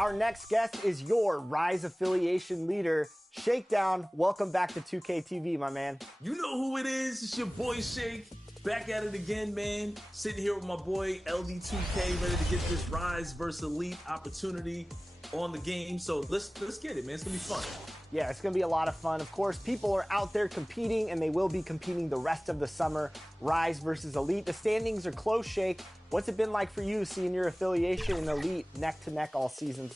Our next guest is your Rise affiliation leader, Shakedown. Welcome back to 2K TV, my man. You know who it is. It's your boy Shake. Back at it again, man. Sitting here with my boy LD2K, ready to get this Rise versus Elite opportunity on the game. So let's get it, man. It's gonna be fun. Yeah, it's going to be a lot of fun. Of course, people are out there competing, and they will be competing the rest of the summer. Rise versus Elite. The standings are close, Shake. What's it been like for you seeing your affiliation in Elite neck to neck all seasons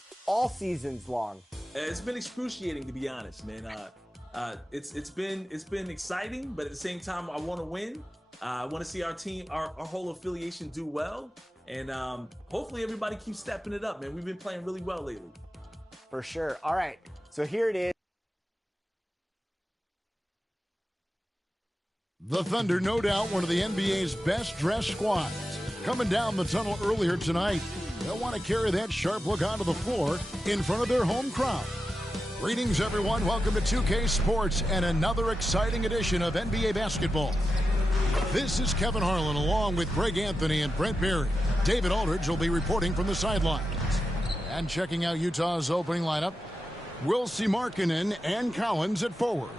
long? It's been excruciating, to be honest, man. It's been exciting, but at the same time, I want to win. I want to see our team, our whole affiliation do well, and hopefully everybody keeps stepping it up, man. We've been playing really well lately. For sure. All right, so here it is. The Thunder, no doubt, one of the NBA's best-dressed squads. Coming down the tunnel earlier tonight, they'll want to carry that sharp look onto the floor in front of their home crowd. Greetings, everyone. Welcome to 2K Sports and another exciting edition of NBA basketball. This is Kevin Harlan along with Greg Anthony and Brent Berry. David Aldridge will be reporting from the sidelines. And checking out Utah's opening lineup, Wilsey Markkanen and Collins at forward.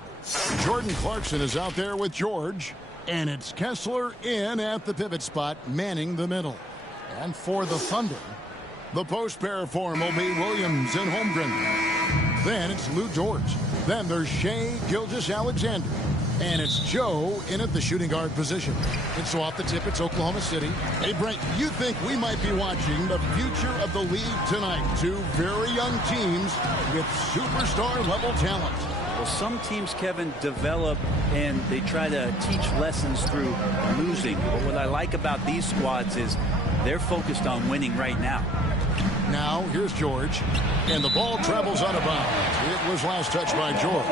Jordan Clarkson is out there with George, and it's Kessler in at the pivot spot, manning the middle. And for the Thunder, the post pair form will be Williams and Holmgren. Then it's Lou George. Then there's Shai Gilgeous-Alexander. And it's Joe in at the shooting guard position. And so off the tip, it's Oklahoma City. Hey, Brent, you think we might be watching the future of the league tonight? Two very young teams with superstar-level talent. Well, some teams, Kevin, develop and they try to teach lessons through losing. But what I like about these squads is they're focused on winning right now. Now, here's George. And the ball travels out of bounds. It was last touched by George.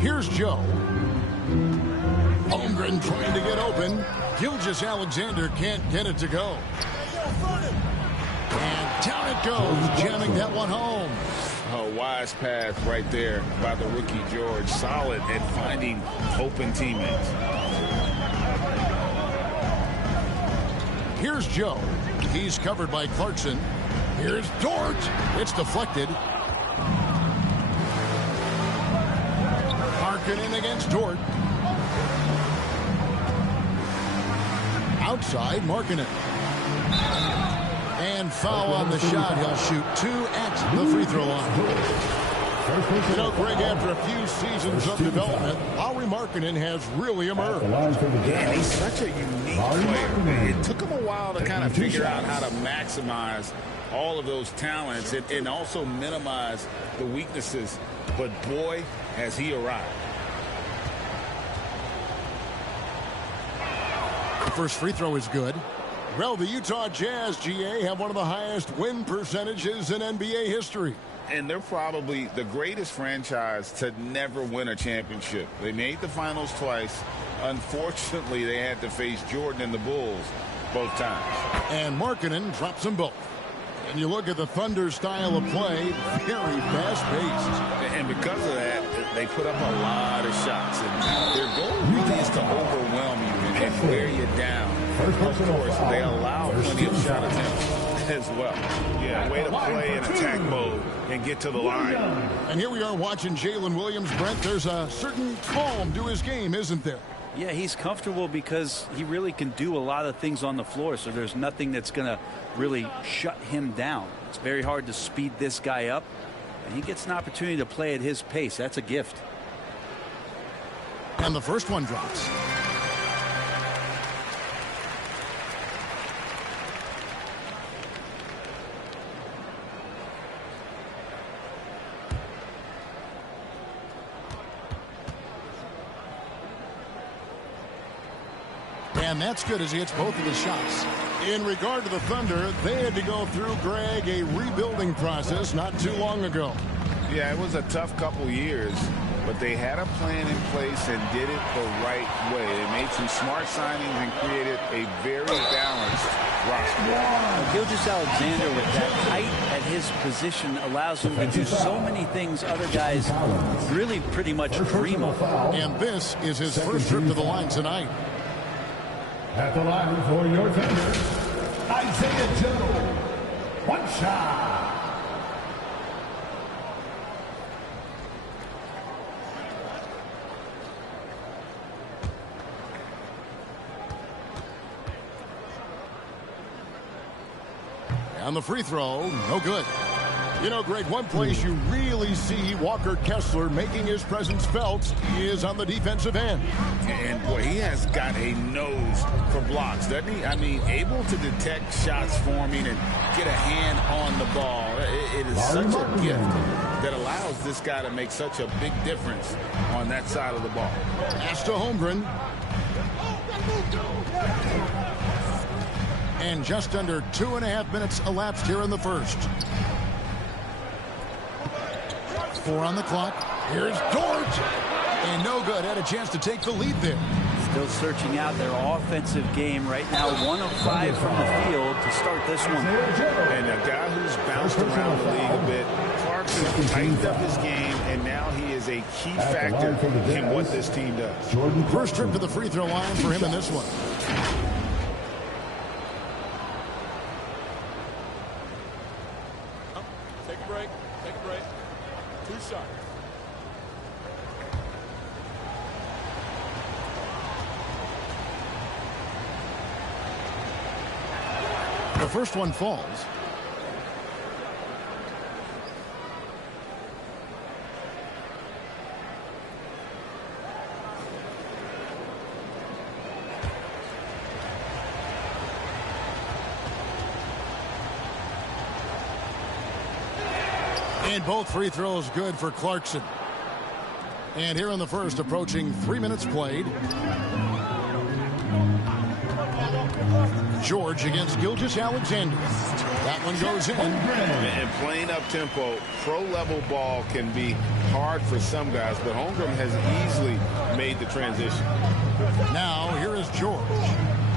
Here's Joe. Holmgren trying to get open. Gilgeous-Alexander can't get it to go. And down it goes, jamming that one home. A wise pass right there by the rookie George. Solid at finding open teammates. Here's Joe. He's covered by Clarkson. Here's George. It's deflected. Markkanen against Dort. Outside, Markkanen. And foul on the shot. He'll shoot two at the free throw line. You know, Greg, after a few seasons of development, Lauri Markkanen has really emerged. Yeah, he's such a unique player. It took him a while to kind of figure out how to maximize all of those talents and also minimize the weaknesses. But boy, has he arrived. The first free throw is good. Well, the Utah Jazz, GA, have one of the highest win percentages in NBA history. And they're probably the greatest franchise to never win a championship. They made the finals twice. Unfortunately, they had to face Jordan and the Bulls both times. And Markkanen drops them both. And you look at the Thunder style of play, very fast-paced. And because of that, they put up a lot of shots. And their goal really is to overwhelm you and wear you down. Of course, they allow plenty of shot attempts as well. Yeah, way to play in attack mode and get to the line. And here we are watching Jalen Williams. Brent, there's a certain calm to his game, isn't there? Yeah, he's comfortable because he really can do a lot of things on the floor, so there's nothing that's going to really shut him down. It's very hard to speed this guy up, and he gets an opportunity to play at his pace. That's a gift. And the first one drops. And that's good as he hits both of his shots. In regard to the Thunder, they had to go through, Greg, a rebuilding process not too long ago. Yeah, it was a tough couple years. but they had a plan in place and did it the right way. They made some smart signings and created a very balanced roster. Gilgeous-Alexander, with that height at his position, allows him to do so many things other guys really pretty much dream of. And this is his first trip to the line tonight. At the line for your tender, Isaiah Joe. One shot. And the free throw, no good. You know, Greg, one place you really see Walker Kessler making his presence felt is on the defensive end. And, boy, he has got a nose for blocks, doesn't he? I mean, able to detect shots forming and get a hand on the ball. It is such a gift that allows this guy to make such a big difference on that side of the ball. Pass to Holmgren. And just under 2.5 minutes elapsed here in the first. 4 on the clock. Here's Dort. And no good. Had a chance to take the lead there. Still searching out their offensive game right now. 1 of 5 from the field to start this one. And a guy who's bounced around the league a bit. Clarkson tightened up his game, and now he is a key factor in what this team does. First trip to the free throw line for him in this one. Take a break. Take a break. 2 shots. The first one falls. And both free throws good for Clarkson. And here in the first, approaching 3 minutes played. George against Gilgeous-Alexander. That one goes in. And playing up tempo, pro-level ball can be hard for some guys, but Holmgren has easily made the transition. Now, here is George.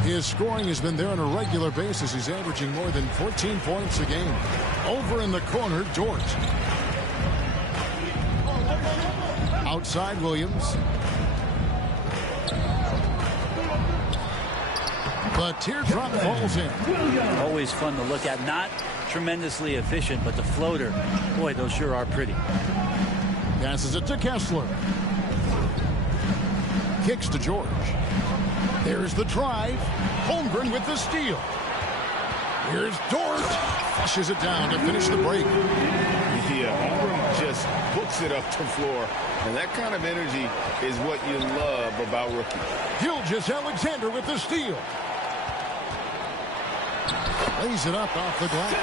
His scoring has been there on a regular basis. He's averaging more than 14 points a game. Over in the corner, Dort. Outside, Williams. The teardrop falls in. Always fun to look at. Not tremendously efficient, but the floater, boy, those sure are pretty. Passes it to Kessler. Kicks to George. There's the drive. Holmgren with the steal. Here's Dort. Flushes it down to finish the break. Yeah, Holmgren just books it up the floor. And that kind of energy is what you love about rookies. Gilgeous-Alexander with the steal. Lays it up off the glass.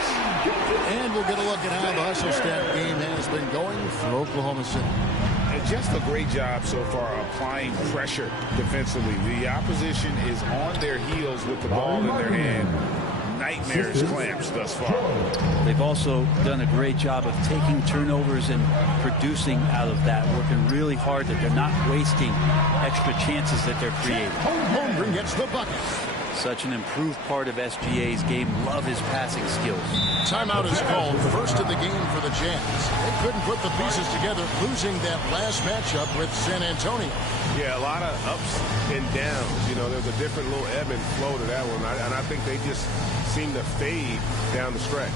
And we'll get a look at how the hustle stat game has been going for Oklahoma City. And just a great job so far applying pressure defensively. The opposition is on their heels with the ball in their hand. Nightmares clamps thus far. They've also done a great job of taking turnovers and producing out of that, working really hard that they're not wasting extra chances that they're creating. Holmgren gets the bucket. Such an improved part of SGA's game. Love his passing skills. Timeout is called. First of the game for the Jazz. They couldn't put the pieces together, losing that last matchup with San Antonio. Yeah, a lot of ups and downs. You know, there's a different little ebb and flow to that one. And I think they just seem to fade down the stretch.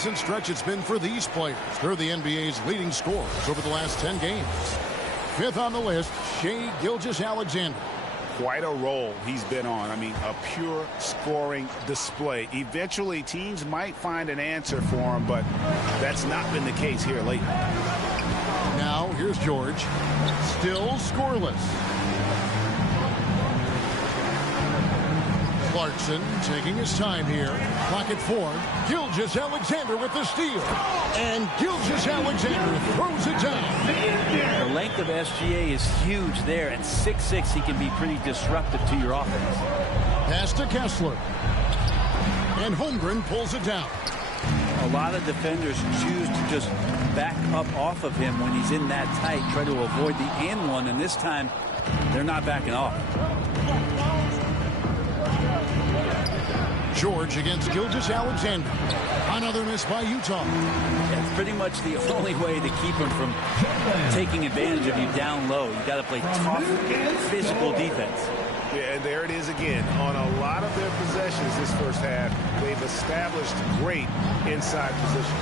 decent stretch it's been for these players. They're the NBA's leading scorers over the last 10 games. Fifth on the list, Shai Gilgeous-Alexander. Quite a role he's been on. I mean, a pure scoring display. Eventually, teams might find an answer for him, but that's not been the case here lately. Now, here's George. Still scoreless. Clarkson taking his time here. Clock at 4. Gilgeous-Alexander with the steal. And Gilgeous-Alexander throws it down. The length of SGA is huge there. At 6'6", he can be pretty disruptive to your offense. Pass to Kessler. And Holmgren pulls it down. A lot of defenders choose to just back up off of him when he's in that tight, try to avoid the and one, and this time they're not backing off. George against Gilgeous-Alexander. Another miss by Utah. It's pretty much the only way to keep him from taking advantage of you down low. You got to play tough, physical defense. Yeah, and there it is again. On a lot of their possessions this first half, they've established great inside position.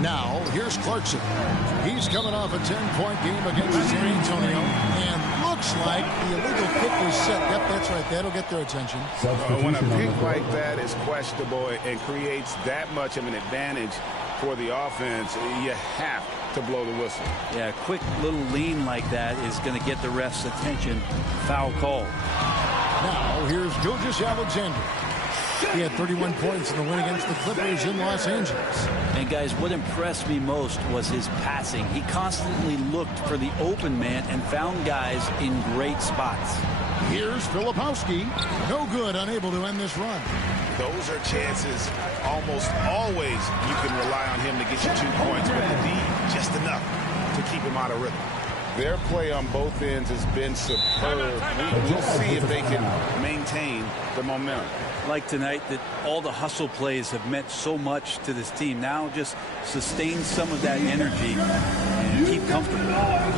Now, here's Clarkson. He's coming off a 10-point game against San Antonio, and looks like the illegal kick was set. Yep, that's right. That'll get their attention. When a pick like that is questionable and creates that much of an advantage for the offense, you have to blow the whistle. Yeah, a quick little lean like that is going to get the ref's attention. Foul call. Now, here's Gilgeous-Alexander. He had 31 points in the win against the Clippers in Los Angeles. And guys, what impressed me most was his passing. He constantly looked for the open man and found guys in great spots. Here's Filipowski. No good, unable to end this run. Those are chances almost always you can rely on him to get you 2 points, but the D, just enough to keep him out of rhythm. Their play on both ends has been superb. We'll see if they can maintain the momentum. Like tonight, that all the hustle plays have meant so much to this team. Now just sustain some of that energy and keep comfortable.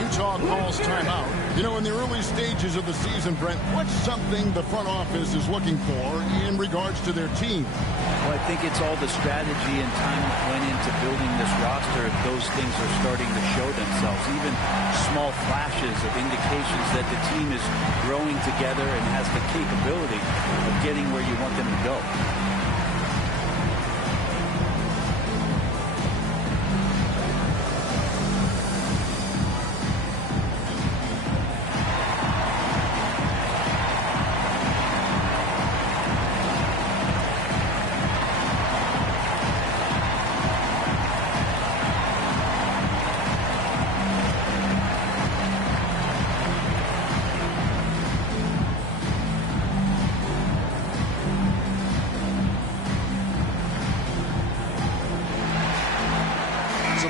Utah calls timeout. You know, in the early stages of the season, Brent, what's something the front office is looking for in regards to their team? Well, I think it's all the strategy and time that went into building this roster. Those things are starting to show themselves. Even small flashes of indications that the team is growing together and has the capability of getting where you want them to go.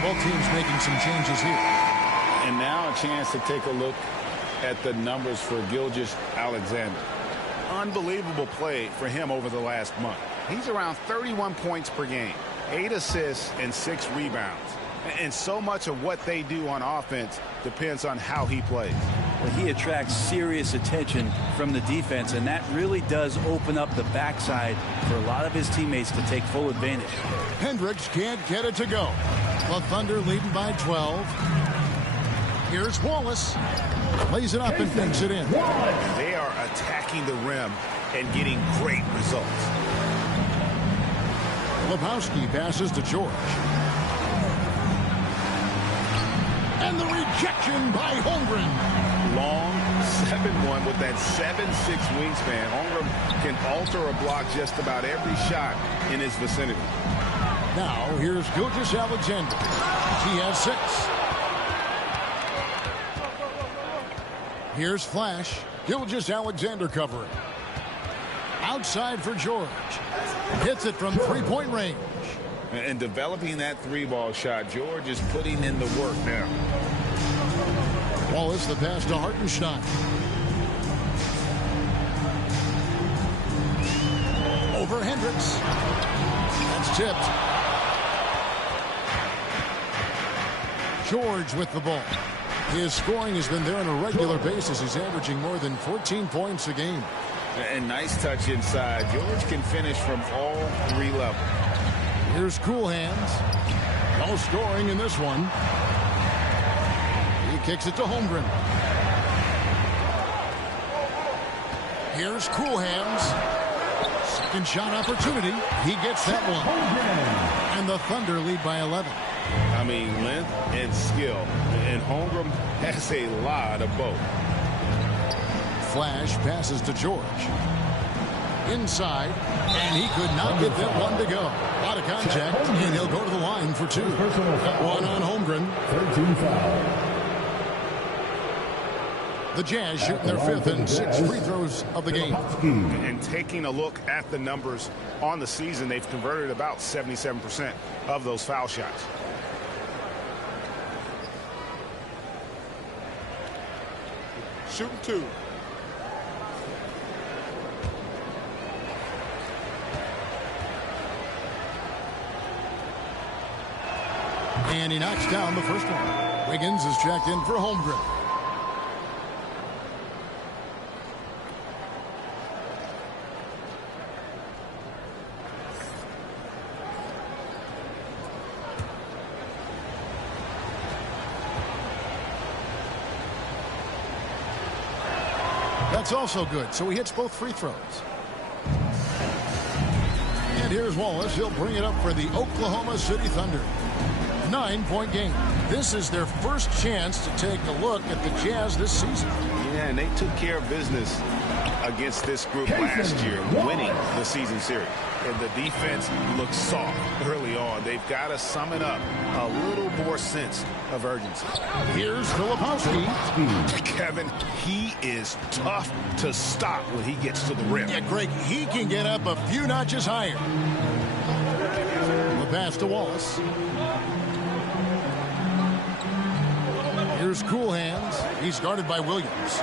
Both teams making some changes here. And now a chance to take a look at the numbers for Gilgeous-Alexander. Unbelievable play for him over the last month. He's around 31 points per game, 8 assists and 6 rebounds. And so much of what they do on offense depends on how he plays. Well, he attracts serious attention from the defense, and that really does open up the backside for a lot of his teammates to take full advantage. Hendricks can't get it to go. The Thunder leading by 12. Here's Wallace. Lays it up and banks it in. They are attacking the rim and getting great results. Filipowski passes to George. And the rejection by Holmgren. Long 7-1 with that 7'6" wingspan. Holmgren can alter a block just about every shot in his vicinity. Now, here's Gilgeous-Alexander. He has 6. Here's Flash. Gilgeous-Alexander covering. Outside for George. Hits it from three-point range. And developing that 3-ball shot, George is putting in the work now. Wallace, the pass to Hartenstein. Over Hendricks. That's tipped. George with the ball. His scoring has been there on a regular basis. He's averaging more than 14 points a game. And nice touch inside. George can finish from all 3 levels. Here's Cool Hands. No scoring in this one. He kicks it to Holmgren. Here's Cool Hands. Second shot opportunity. He gets that one. And the Thunder lead by 11. I mean, length and skill. And Holmgren has a lot of both. Flash passes to George. Inside, and he could not get that one to go. A lot of contact, and he'll go to the line for 2. One on Holmgren. 13 foul. The Jazz shooting their 5th and 6th free throws of the game. And taking a look at the numbers on the season, they've converted about 77% of those foul shots. Shooting 2. And he knocks down the first one. Wiggins is checked in for Holmgren. That's also good, so he hits both free throws. And here's Wallace. He'll bring it up for the Oklahoma City Thunder. 9-point game. This is their first chance to take a look at the Jazz this season. Yeah, and they took care of business against this group last year, winning the season series. And the defense looks soft early on. They've got to sum it up a little more sense of urgency. Here's Filipowski. Kevin, he is tough to stop when he gets to the rim. Yeah, Greg, he can get up a few notches higher. The pass to Wallace. Here's Cool Hands. He's guarded by Williams.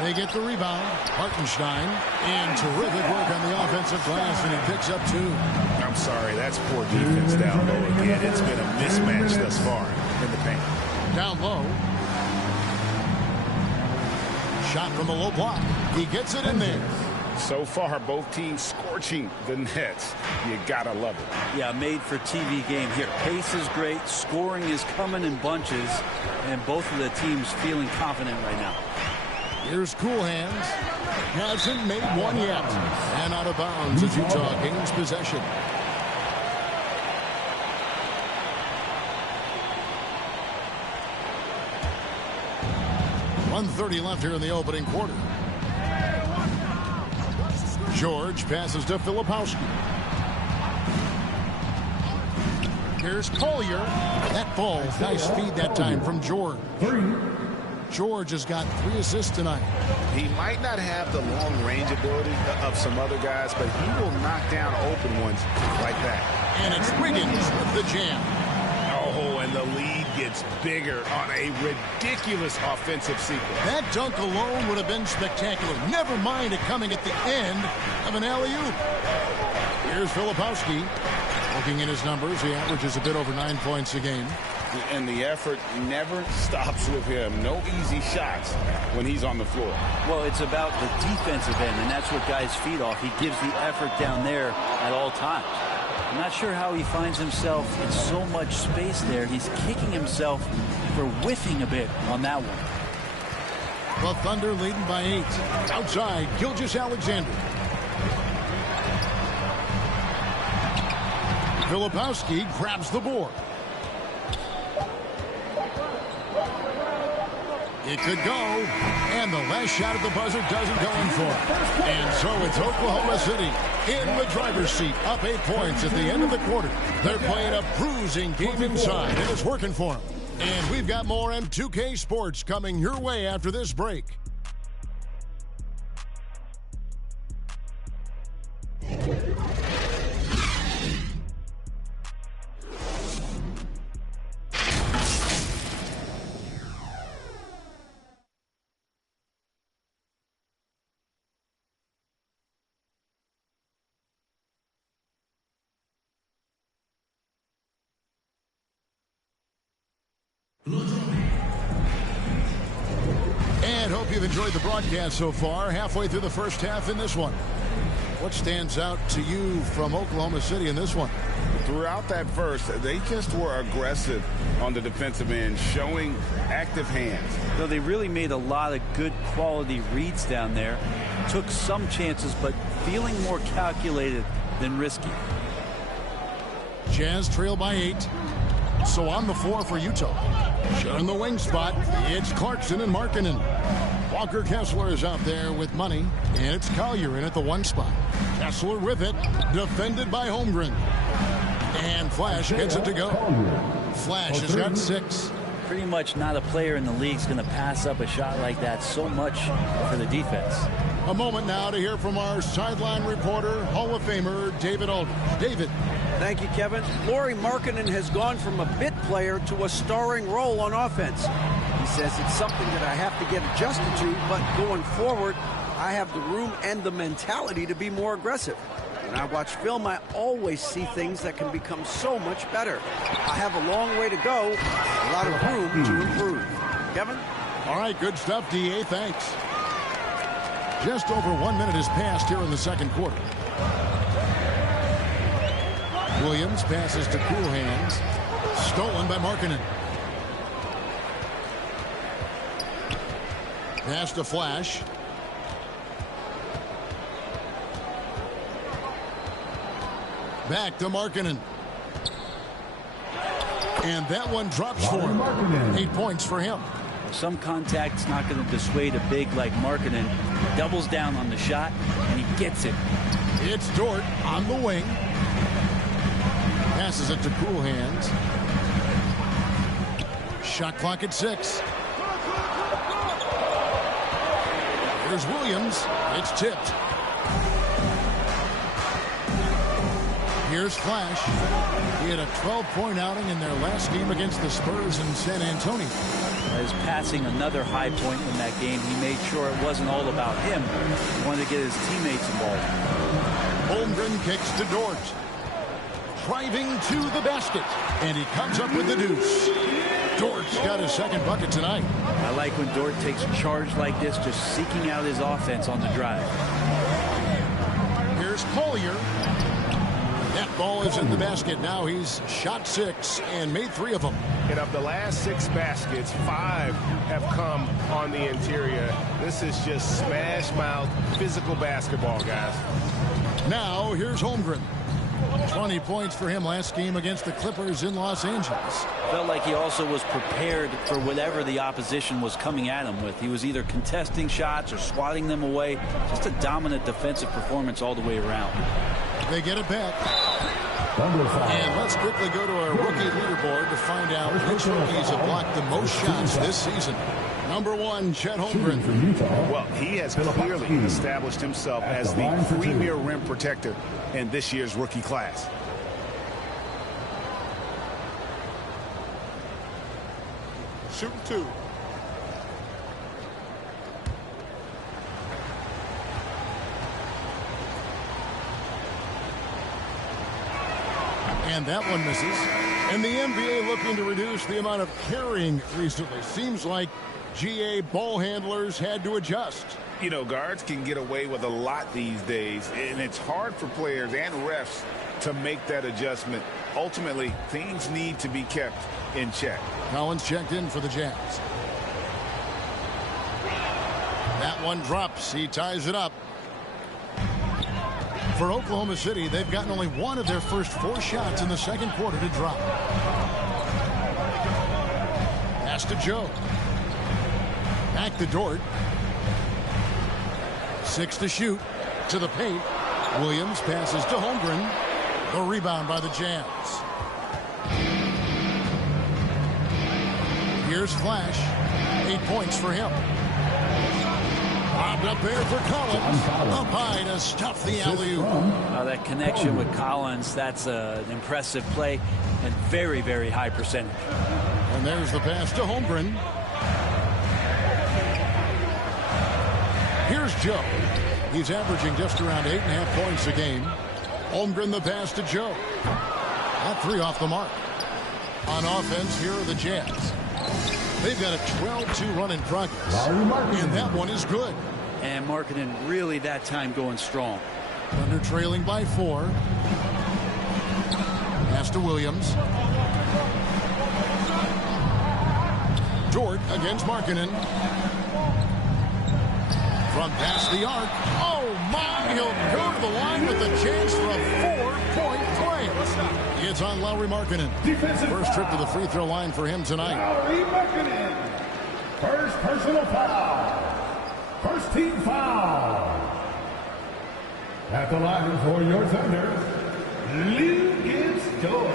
They get the rebound. Hartenstein. And terrific work on the offensive glass, and he picks up 2. I'm sorry, that's poor defense down low again. It's been a mismatch thus far in the paint. Down low. Shot from the low block. He gets it in there. So far, both teams scorching the Nets. You gotta love it. Yeah, made for TV game here. Pace is great. Scoring is coming in bunches. And both of the teams feeling confident right now. Here's Cool Hands. Hasn't made one yet. And out of bounds as Utah gains possession. .130 left here in the opening quarter. George passes to Filipowski. Here's Collier. That ball, nice feed that time from George. George has got 3 assists tonight. He might not have the long range ability of some other guys, but he will knock down open ones like that. And it's Wiggins with the jam. Oh, and the lead gets bigger on a ridiculous offensive sequence. That dunk alone would have been spectacular. Never mind it coming at the end of an alley-oop. Here's Filipowski. Looking at his numbers, he averages a bit over 9 points a game. And the effort never stops with him. No easy shots when he's on the floor. Well, it's about the defensive end, and that's what guys feed off. He gives the effort down there at all times. I'm not sure how he finds himself in so much space there. He's kicking himself for whiffing a bit on that one. The Thunder leading by 8. Outside, Gilgeous-Alexander. Filipowski grabs the board. It could go, and the last shot at the buzzer doesn't go in for it. And so it's Oklahoma City in the driver's seat, up 8 points at the end of the quarter. They're playing a bruising game inside, and it's working for them. And we've got more M2K Sports coming your way after this break. And hope you've enjoyed the broadcast so far. Halfway through the first half in this one. What stands out to you from Oklahoma City in this one? throughout that first, they just were aggressive on the defensive end, showing active hands. So they really made a lot of good quality reads down there. Took some chances, but feeling more calculated than risky. Jazz trail by 8. So on the floor for Utah. In the wing spot, it's Clarkson and Markkanen. Walker Kessler is out there with money, and it's Collier in at the 1 spot. Kessler with it, defended by Holmgren. And Flash gets it to go. Flash has got 6. Pretty much not a player in the league is going to pass up a shot like that so much for the defense. A moment now to hear from our sideline reporter, Hall of Famer David Aldridge. David. Thank you, Kevin. Lauri Markkanen has gone from a bit player to a starring role on offense. He says it's something that I have to get adjusted to, but going forward, I have the room and the mentality to be more aggressive. When I watch film, I always see things that can become so much better. I have a long way to go, a lot of room to improve. Kevin? All right, good stuff, D.A. Thanks. Just over 1 minute has passed here in the second quarter. Williams passes to Cool Hands. Stolen by Markkanen. Pass to Flash. Back to Markkanen. And that one drops for him. 8 points for him. Some contact's not going to dissuade a big like Markkanen. Doubles down on the shot, and he gets it. It's Dort on the wing. Passes it to Cool Hands. Shot clock at 6. Here's Williams. It's tipped. Here's Flash. He had a 12-point outing in their last game against the Spurs in San Antonio. As passing another high point in that game, he made sure it wasn't all about him. He wanted to get his teammates involved. Holmgren kicks to Dort. Driving to the basket. And he comes up with the deuce. Dort's got his second bucket tonight. I like when Dort takes charge like this, just seeking out his offense on the drive. Here's Collier. That ball is in the basket. Now he's shot 6 and made 3 of them. And of the last 6 baskets, 5 have come on the interior. This is just smash mouth physical basketball, guys. Now here's Holmgren. 20 points for him last game against the Clippers in Los Angeles. Felt like he also was prepared for whatever the opposition was coming at him with. He was either contesting shots or swatting them away. Just a dominant defensive performance all the way around. They get it back. And let's quickly go to our rookie leaderboard to find out which rookies have blocked the most shots this season. Number 1, Chet Holmgren. Well, he has clearly established himself as the premier rim protector in this year's rookie class. Shooting 2. And that one misses. And the NBA looking to reduce the amount of carrying recently. Seems like GA ball handlers had to adjust. You know, guards can get away with a lot these days, and it's hard for players and refs to make that adjustment. Ultimately, things need to be kept in check. Collins checked in for the Jazz. That one drops. He ties it up. For Oklahoma City, they've gotten only 1 of their first 4 shots in the second quarter to drop. Pass to Joe. Back to Dort. 6 to shoot. To the paint. Williams passes to Holmgren. The rebound by the Jazz. Here's Flash. 8 points for him. Bobbed up there for Collins. Up high to stuff the alley-oop. That connection with Collins, that's an impressive play and very, very high percentage. And there's the pass to Holmgren. Here's Joe. He's averaging just around 8.5 points a game. Holmgren the pass to Joe. That 3 off the mark. On offense, here are the Jazz. They've got a 12-2 run in progress. And that one is good. And Markkanen really that time going strong. Thunder trailing by 4. Pass to Williams. Dort against Markkanen. From past the arc. Oh, my. He'll go to the line with a chance for a 4-point play. It's on Lauri Markkanen. First trip to the free throw line for him tonight. Lauri Markkanen. First personal foul. First team foul. At the line for your Thunder, Lucas Dort.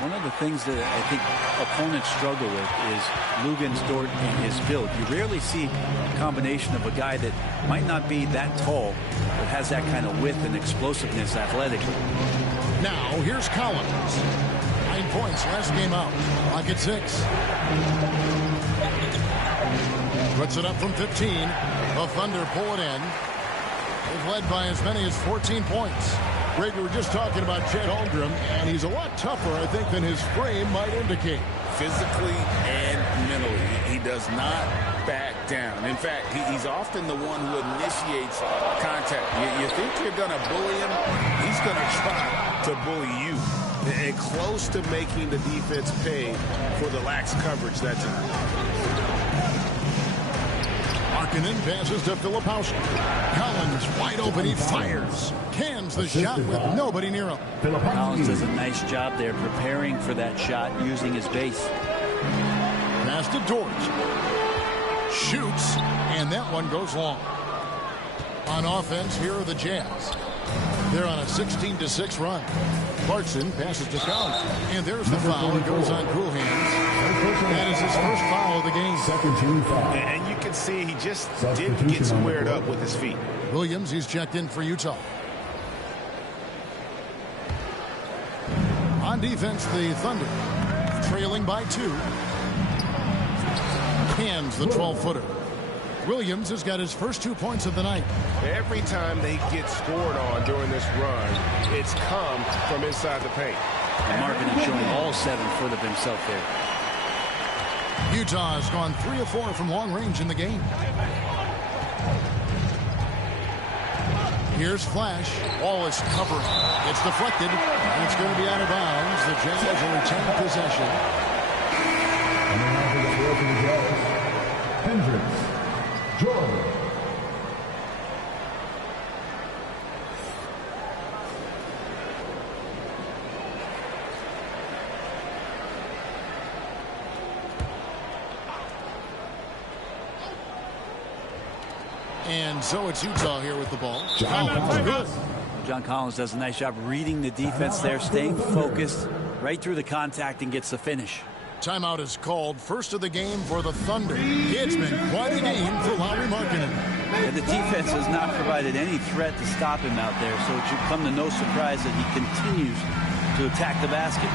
One of the things that I think opponents struggle with is Luguentz Dort and his build. You rarely see a combination of a guy that might not be that tall, but has that kind of width and explosiveness athletically. Now, here's Collins. 9 points last game out. Clock at 6. Puts it up from 15. The Thunder pull it in. They've led by as many as 14 points. Greg, we were just talking about Chet Holmgren, and he's a lot tougher, I think, than his frame might indicate. Physically and mentally, he does not back down. In fact, he's often the one who initiates contact. You think you're going to bully him, he's going to try to bully you. And close to making the defense pay for the lax coverage that time. Markkanen passes to Filipowski. Collins wide open. He fires. Cans the shot with nobody near him. Collins does a nice job there preparing for that shot using his base. Pass to Dort. Shoots. And that one goes long. On offense, here are the Jazz. They're on a 16-6 run. Clarkson passes to Collins. And there's the foul. It goes on cool hands. That is his first foul of the game. Second team foul. And you can see he just didn't get squared up with his feet. Williams, he's checked in for Utah. On defense, the Thunder trailing by 2. Hands the 12-footer. Williams has got his first 2 points of the night. Every time they get scored on during this run, it's come from inside the paint. And Markkanen showing all 7 foot of himself there. Utah has gone 3 of 4 from long range in the game. Here's Flash. Ball is covered. It's deflected. And it's going to be out of bounds. The Jazz will retain possession. And now for the score for the Jazz, Hendricks, Jordan. And so it's Utah here with the ball. John Collins does a nice job reading the defense there, staying focused right through the contact and gets the finish. Timeout is called. First of the game for the Thunder. It's been quite a game for Lauri Markkanen. And the defense has not provided any threat to stop him out there, so it should come to no surprise that he continues to attack the basket.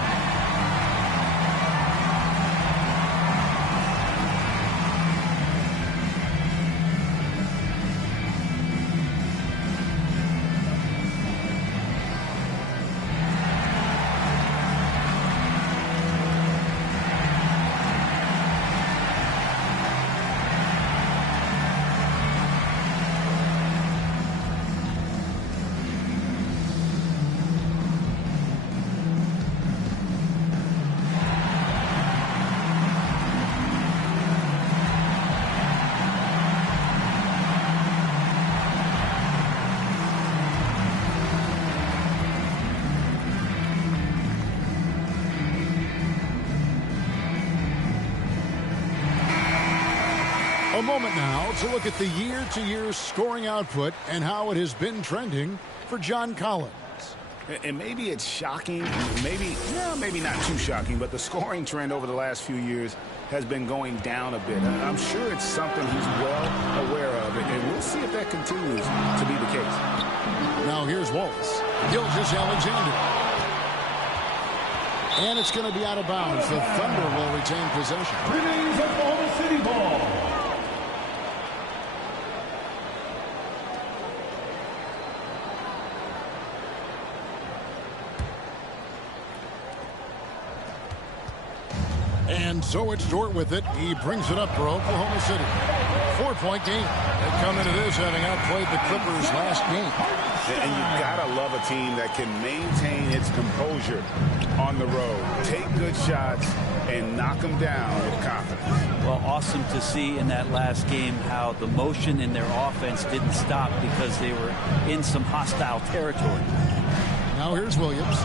A moment now to look at the year-to-year scoring output and how it has been trending for John Collins. And maybe it's shocking, maybe not too shocking, but the scoring trend over the last few years has been going down a bit. I'm sure it's something he's well aware of, and we'll see if that continues to be the case. Now here's Wallace. Gilgeous-Alexander. And it's going to be out of bounds. The Thunder will retain possession. Remains Oklahoma City ball. And so it's Dort with it. He brings it up for Oklahoma City. 4-point game. They come into this having outplayed the Clippers last game. And you've got to love a team that can maintain its composure on the road. Take good shots and knock them down with confidence. Well, awesome to see in that last game how the motion in their offense didn't stop because they were in some hostile territory. Now here's Williams.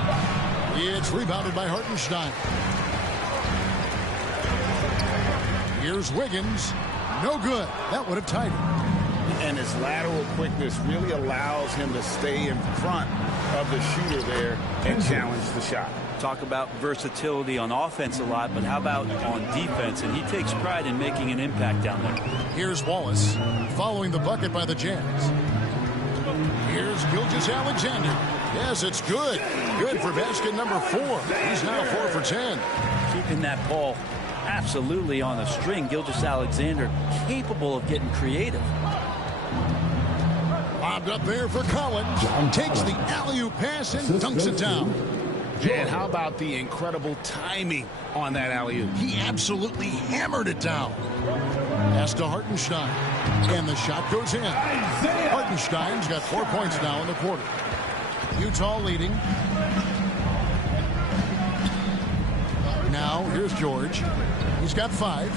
It's rebounded by Hartenstein. Here's Wiggins. No good. That would have tied it. And his lateral quickness really allows him to stay in front of the shooter there and challenge the shot. Talk about versatility on offense a lot, but how about on defense? And he takes pride in making an impact down there. Here's Wallace following the bucket by the Jazz. Here's Gilgeous-Alexander. Yes, it's good. Good for basket number 4. He's now 4 for 10. Keeping that ball absolutely on the string. Gilgeous-Alexander capable of getting creative. Lobbed up there for Collins. Takes the alley-oop pass and dunks it down. And how about the incredible timing on that alley-oop? He absolutely hammered it down. Pass to Hartenstein. And the shot goes in. Hartenstein's got 4 points now in the quarter. Utah leading. Now here's George. He's got 5.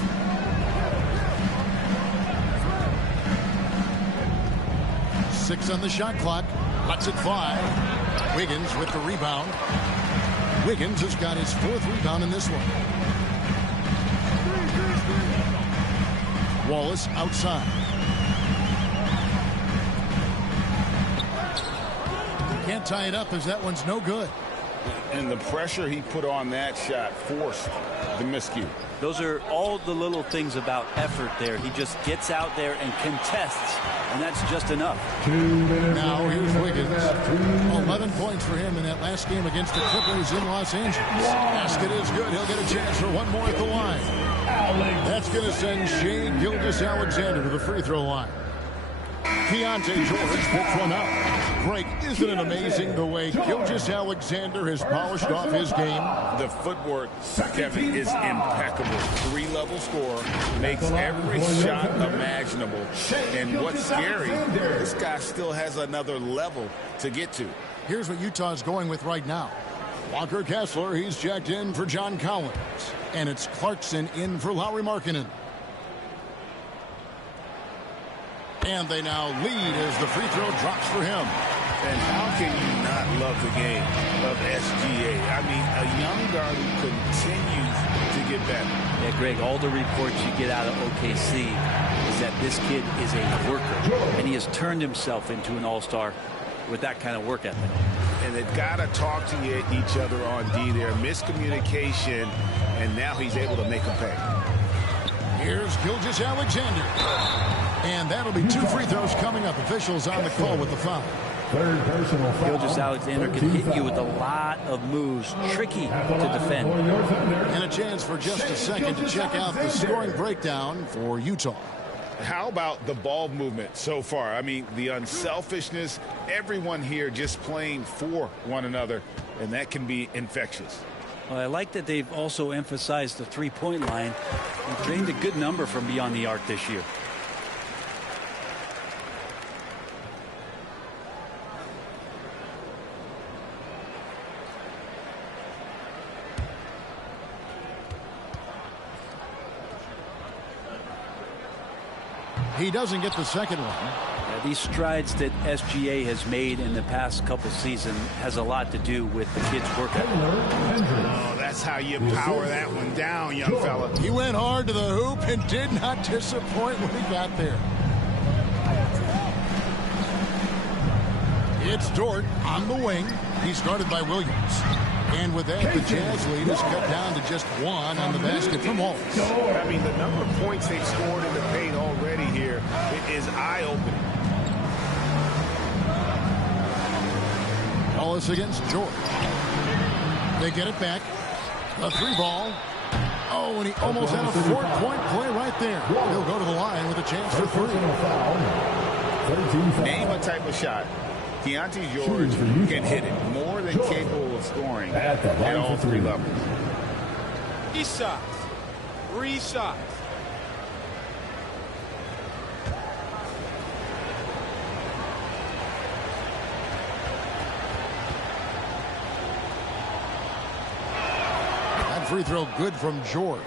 Six on the shot clock. Cuts it 5. Wiggins with the rebound. Wiggins has got his 4th rebound in this one. Wallace outside. Can't tie it up as that one's no good. And the pressure he put on that shot forced the miscue. Those are all the little things about effort there. He just gets out there and contests, and that's just enough. Now here's Wiggins. 11 points for him in that last game against the Clippers in Los Angeles. Basket is good. He'll get a chance for one more at the line. That's going to send Shai Gilgeous-Alexander to the free throw line. Keontae George picks one up. Greg, isn't it amazing the way Gilgeous-Alexander has polished off his game? The footwork, Kevin, is impeccable. 3-level scorer, makes every shot imaginable. And what's scary, this guy still has another level to get to. Here's what Utah's going with right now. Walker Kessler, he's checked in for John Collins. And it's Clarkson in for Lauri Markkanen. And they now lead as the free throw drops for him. And how can you not love the game of SGA? I mean, a young guard who continues to get better. Yeah, Greg, all the reports you get out of OKC is that this kid is a worker. And he has turned himself into an all-star with that kind of work ethic. And they've got to talk to each other on D there. Miscommunication, and now he's able to make them pay. Here's Gilgeous-Alexander. And that'll be 2 free throws coming up. Officials on the call with the foul. Third personal foul. Gilgeous-Alexander can hit you with a lot of moves. Tricky to defend. And a chance for just a second to check out the scoring breakdown for Utah. How about the ball movement so far? I mean, the unselfishness, everyone here just playing for one another, and that can be infectious. Well, I like that they've also emphasized the three-point line and drained a good number from beyond the arc this year. He doesn't get the second one. Yeah, these strides that SGA has made in the past couple seasons has a lot to do with the kid's work ethic. Oh, that's how you power that one down, young fella. He went hard to the hoop and did not disappoint when he got there. It's Dort on the wing. He's guarded by Williams. And with that, the Jazz lead is cut down to just 1 on the basket from Wallace. I mean, the number of points they've scored in the paint already here, it is eye-opening. Wallace against George. They get it back. A 3-ball. Oh, and he almost had a 4-point play right there. He'll go to the line with a chance for 3. Name a type of shot. Keontae George can hit it more than capable of scoring at all 3 levels. East side. 3 shots. That free throw good from George.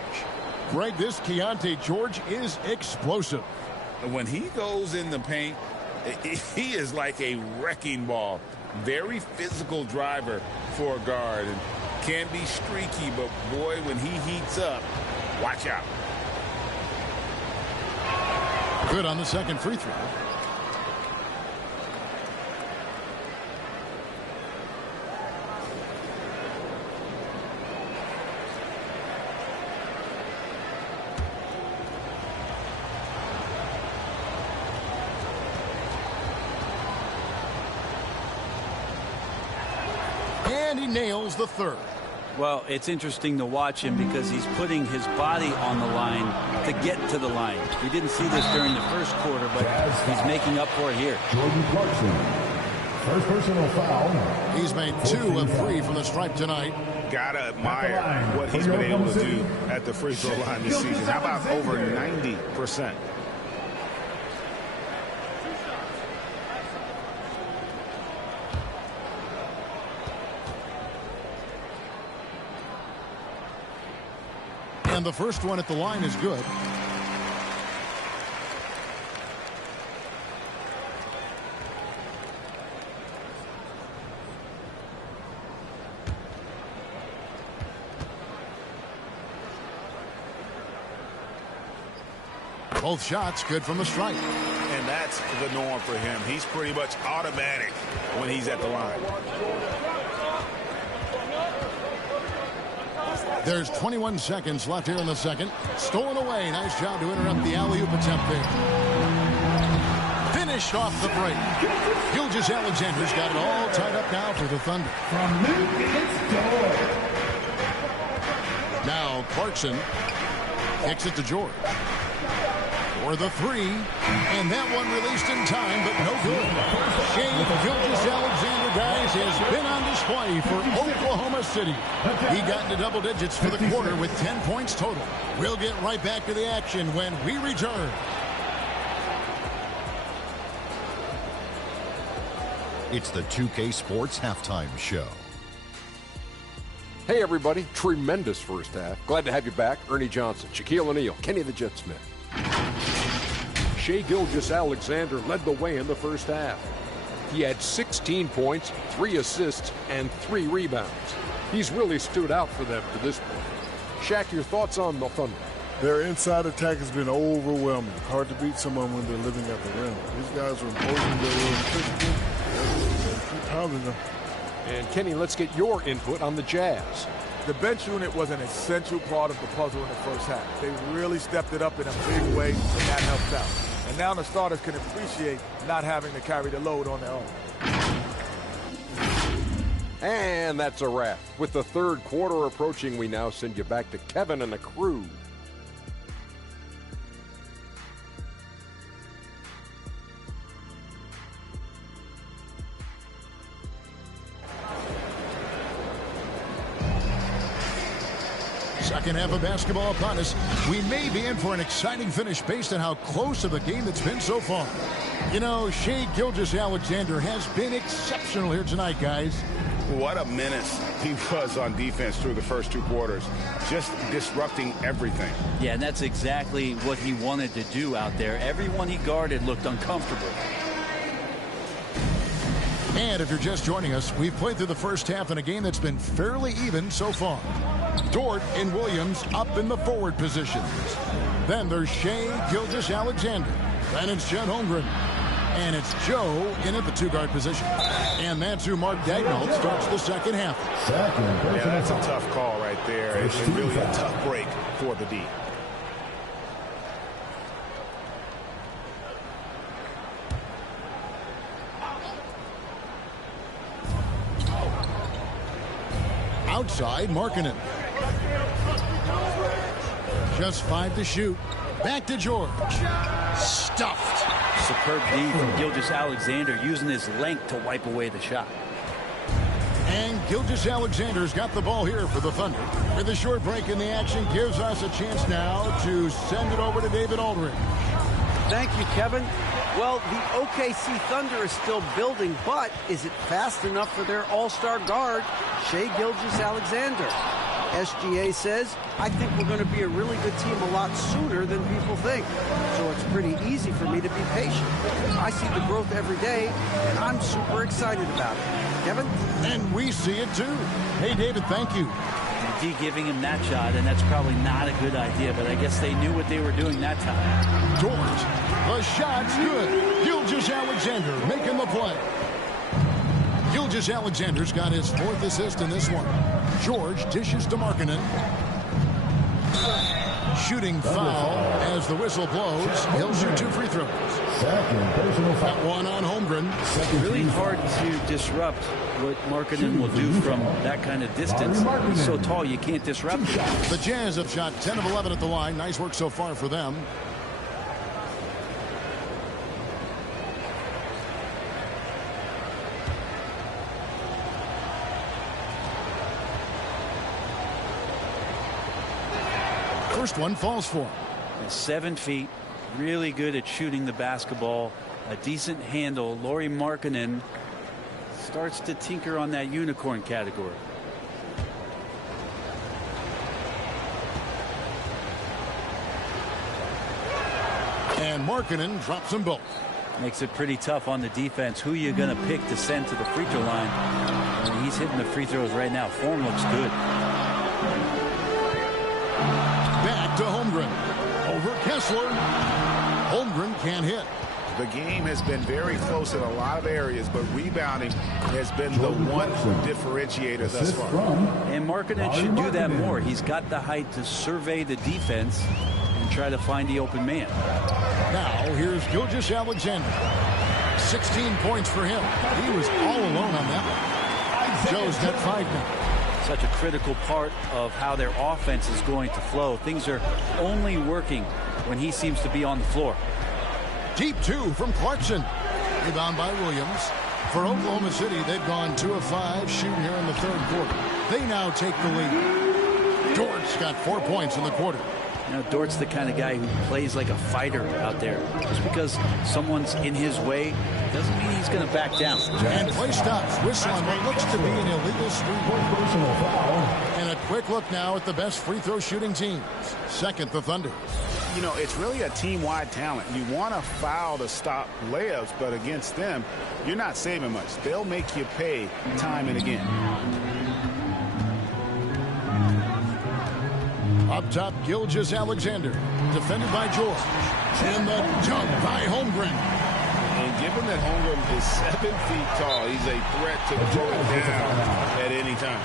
Greg, this Keontae George is explosive. When he goes in the paint, he is like a wrecking ball. Very physical driver for a guard. And can be streaky, but boy, when he heats up, watch out. Good on the second free throw. And he nails the third. Well, it's interesting to watch him because he's putting his body on the line to get to the line. We didn't see this during the first quarter, but he's making up for it here. Jordan Clarkson. First personal foul. He's made 2 of 3 from the stripe tonight. Gotta admire what he's been able to do at the free throw line this season. How about over 90%? And the first one at the line is good. Both shots good from the stripe. And that's the norm for him. He's pretty much automatic when he's at the line. There's 21 seconds left here in the second. Stolen away. Nice job to interrupt the alley-oop attempt there. Finished off the break. Gilgeous-Alexander's got it all tied up now for the Thunder. From Luke, it's George. Now Clarkson kicks it to George. For the 3. And that one released in time, but no good. Shai Gilgeous-Alexander, guys, has been on display for Oklahoma City. He got into double digits for the quarter with 10 points total. We'll get right back to the action when we return. It's the 2K Sports Halftime Show. Hey, everybody. Tremendous first half. Glad to have you back. Ernie Johnson, Shaquille O'Neal, Kenny the Jet Smith. Shai Gilgeous-Alexander led the way in the first half. He had 16 points, 3 assists, and 3 rebounds. He's really stood out for them to this point. Shaq, your thoughts on the Thunder? Their inside attack has been overwhelming. Hard to beat someone when they're living at the rim. These guys are imposing their will physically. Keep pounding them. And Kenny, let's get your input on the Jazz. The bench unit was an essential part of the puzzle in the first half. They really stepped it up in a big way, and that helped out. And now the starters can appreciate not having to carry the load on their own. And that's a wrap. With the third quarter approaching, we now send you back to Kevin and the crew. Second half of basketball upon us. We may be in for an exciting finish based on how close of a game it's been so far. You know, Shai Gilgeous-Alexander has been exceptional here tonight, guys. What a menace he was on defense through the first 2 quarters. Just disrupting everything. Yeah, and that's exactly what he wanted to do out there. Everyone he guarded looked uncomfortable. And if you're just joining us, we've played through the first half in a game that's been fairly even so far. Dort and Williams up in the forward positions. Then there's Shai Gilgeous-Alexander. Then it's Chet Holmgren. And it's Joe in at the 2-guard position. And that's who Mark Daigneault starts the second half. Yeah, that's a tough call right there. It's really a tough break for the D. Outside, Markkanen. Just 5 to shoot. Back to George. Stuffed. Superb D from Gilgeous-Alexander using his length to wipe away the shot. And Gilgeous-Alexander's got the ball here for the Thunder. With a short break in the action gives us a chance now to send it over to David Aldridge. Thank you, Kevin. Well, the OKC Thunder is still building, but is it fast enough for their all-star guard, Shai Gilgeous-Alexander? SGA says, I think we're going to be a really good team a lot sooner than people think. So it's pretty easy for me to be patient. I see the growth every day, and I'm super excited about it. Kevin? And we see it too. Hey, David, thank you. D giving him that shot, and that's probably not a good idea, but I guess they knew what they were doing that time. George, the shot's good. Gilgeous-Alexander making the play. Gilgeous-Alexander's got his 4th assist in this one. George dishes to Markkanen. Shooting foul as the whistle blows. He'll shoot 2 free throws. That one on Holmgren. Really hard to disrupt what Markkanen will do from that kind of distance. He's so tall, you can't disrupt it. The Jazz have shot 10 of 11 at the line. Nice work so far for them. First one falls for him. 7 feet, really good at shooting the basketball, a decent handle. Lauri Markkanen starts to tinker on that unicorn category. And Markkanen drops them both. Makes it pretty tough on the defense. Who you going to pick to send to the free throw line? I mean, he's hitting the free throws right now. Form looks good. Back to Holmgren. Over Kessler. Holmgren can't hit. The game has been very close in a lot of areas, but rebounding has been the one differentiator thus far. And Markkanen should do that more. He's got the height to survey the defense and try to find the open man. Now here's Gilgeous-Alexander. 16 points for him. He was all alone on that one. Joe's got 5 now. Such a critical part of how their offense is going to flow. Things are only working when he seems to be on the floor. Deep 2 from Clarkson. Rebound by Williams. For Oklahoma City, they've gone 2 of 5 shooting here in the 3rd quarter. They now take the lead. Dort's got 4 points in the quarter. You know, Dort's the kind of guy who plays like a fighter out there. Just because someone's in his way doesn't mean he's going to back down. And play stops. Whistle on what looks to be an illegal screen. And a quick look now at the best free throw shooting teams. Second, the Thunder. You know, it's really a team-wide talent. You want to foul to stop layups, but against them, you're not saving much. They'll make you pay time and again. Up top, Gilgeous-Alexander. Defended by George. And the dunk by Holmgren. And given that Holmgren is 7 feet tall, he's a threat to throw it down at any time.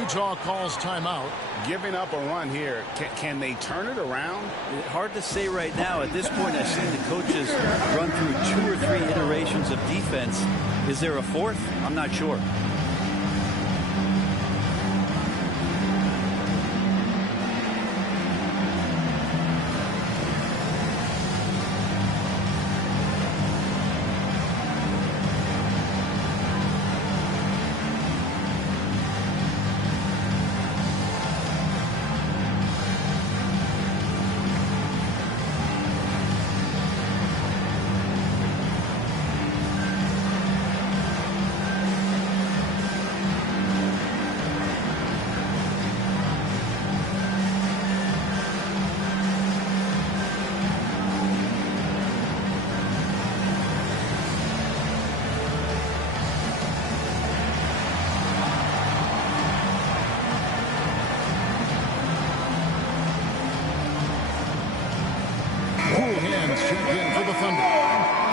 Utah calls timeout. Giving up a run here. Can they turn it around? Hard to say right now. At this point, I've seen the coaches run through 2 or 3 iterations of defense. Is there a 4th? I'm not sure.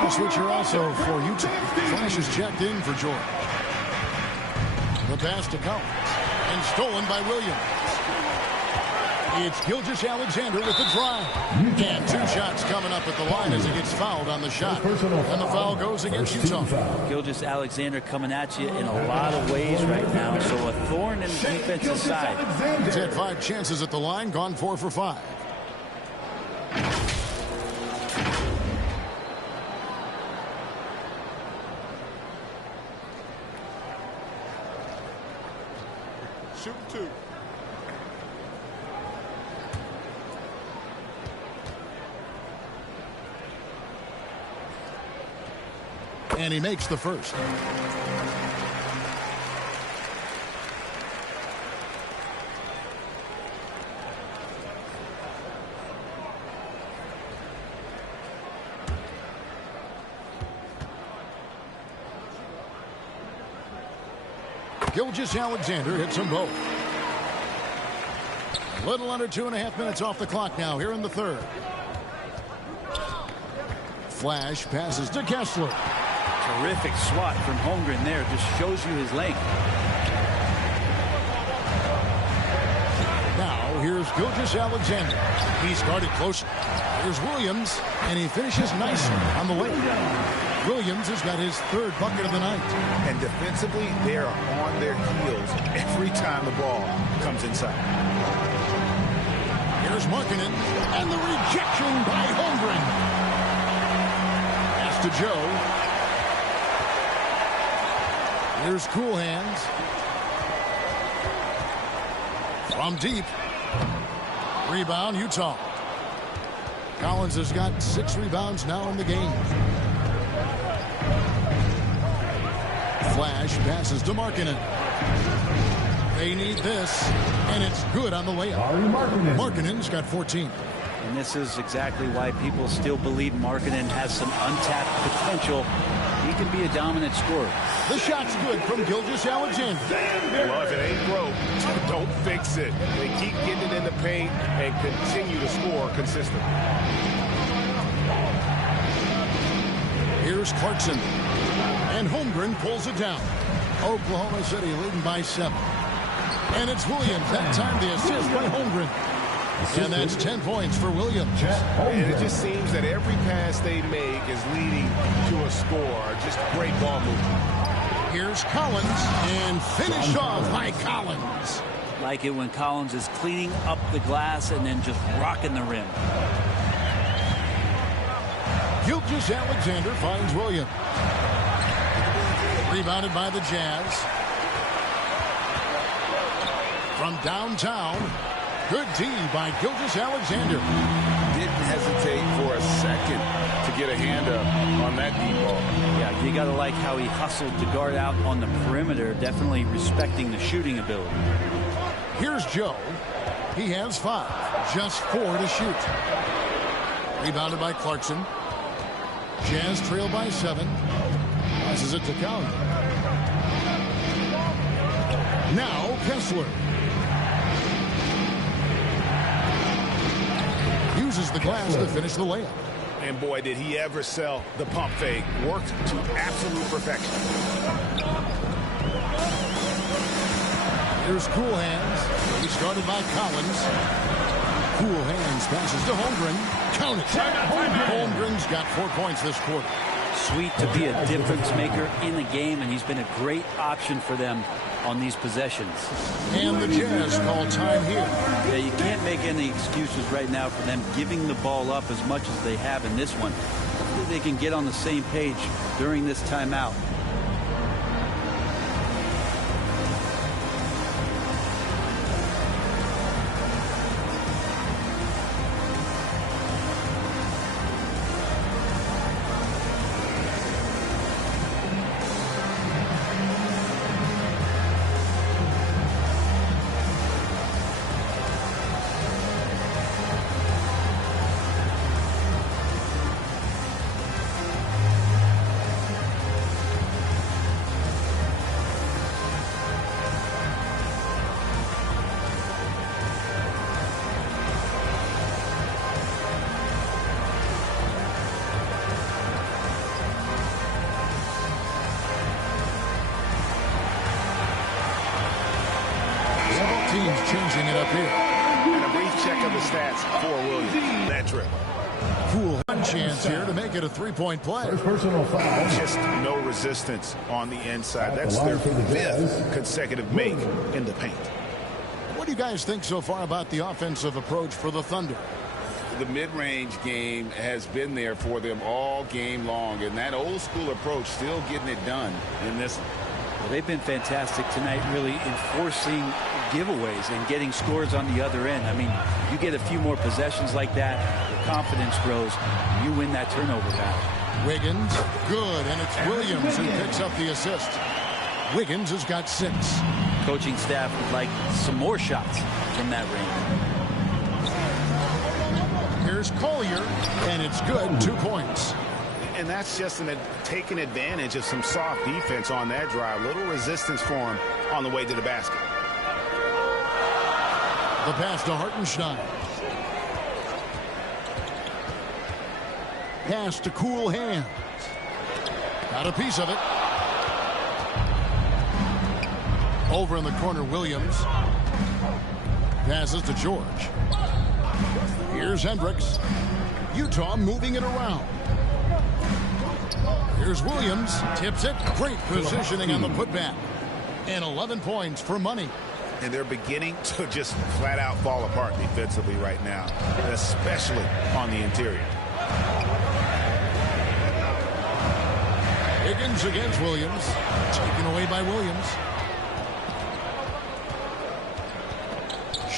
Switcher also for Utah. Flash is checked in for George. The pass to Collins. And stolen by Williams. It's Gilgeous-Alexander with the drive. And 2 shots coming up at the line as he gets fouled on the shot. And the foul goes against Utah. Gilgeous-Alexander coming at you in a lot of ways right now. So a thorn in the defensive side. He's had 5 chances at the line, gone 4 for 5. shooting 2. And he makes the first. Gilgeous-Alexander hits them both. A little under 2.5 minutes off the clock now here in the third. Flash passes to Kessler. Terrific swat from Holmgren there. Just shows you his length. Now here's Gilgeous-Alexander. He's guarded close. Here's Williams, and he finishes nicely on the layup. Williams has got his third bucket of the night. And defensively, they are on their heels every time the ball comes inside. Here's Markkanen, and the rejection by Holmgren. Pass to Joe. Here's Cool Hands. From deep. Rebound, Utah. Collins has got 6 rebounds now in the game. Flash passes to Markkanen. They need this, and it's good on the layup. Markkanen's got 14. And this is exactly why people still believe Markkanen has some untapped potential. He can be a dominant scorer. The shot's good from Gilgeous-Alexander. Well, if it ain't broke, don't fix it. They keep getting it in the paint and continue to score consistently. Here's Clarkson. And Holmgren pulls it down. Oklahoma City leading by 7. And it's Williams. That time the assist by Holmgren. And that's 10 points for Williams. And it just seems that every pass they make is leading to a score. Just great ball movement. Here's Collins. And finished off by Collins. Like it when Collins is cleaning up the glass and then just rocking the rim. Gilgeous-Alexander finds Williams. Rebounded by the Jazz. From downtown. Good D by Gilgeous-Alexander. Didn't hesitate for a second to get a hand up on that deep ball. Yeah, you got to like how he hustled to guard out on the perimeter, definitely respecting the shooting ability. Here's Joe. He has 5, just 4 to shoot. Rebounded by Clarkson. Jazz trail by 7. Passes it to Collins. Now Kessler. Uses the glass to finish the layup. And boy, did he ever sell the pump fake. Worked to absolute perfection. Here's Cool Hands. He started by Collins. Cool Hands passes to Holmgren. Count it. Holmgren's got 4 points this quarter. Sweet to be a difference maker in the game, and he's been a great option for them on these possessions. And the Jazz call time here. Yeah, you can't make any excuses right now for them giving the ball up as much as they have in this one. Hopefully they can get on the same page during this timeout. Changing it up here. And a brief check of the stats for Williams. That trip. Cool chance here to make it a 3-point play. First personal foul. Just no resistance on the inside. That's their 5th consecutive make in the paint. What do you guys think so far about the offensive approach for the Thunder? The mid-range game has been there for them all game long, and that old school approach still getting it done in this one. Well, they've been fantastic tonight, really enforcing giveaways and getting scores on the other end. I mean, you get a few more possessions like that, your confidence grows, you win that turnover battle. Wiggins, good, and it's Williams who picks up the assist. Wiggins has got 6. Coaching staff would like some more shots from that range. Here's Collier, and it's good, 2 points. And that's just taking advantage of some soft defense on that drive. Little resistance for him on the way to the basket. The pass to Hartenstein. Pass to Cool Hands. Got a piece of it. Over in the corner, Williams. Passes to George. Here's Hendricks. Utah moving it around. Here's Williams. Tips it. Great positioning on the putback. And 11 points for Money. And they're beginning to just flat out fall apart defensively right now, especially on the interior. Higgins against Williams. Taken away by Williams.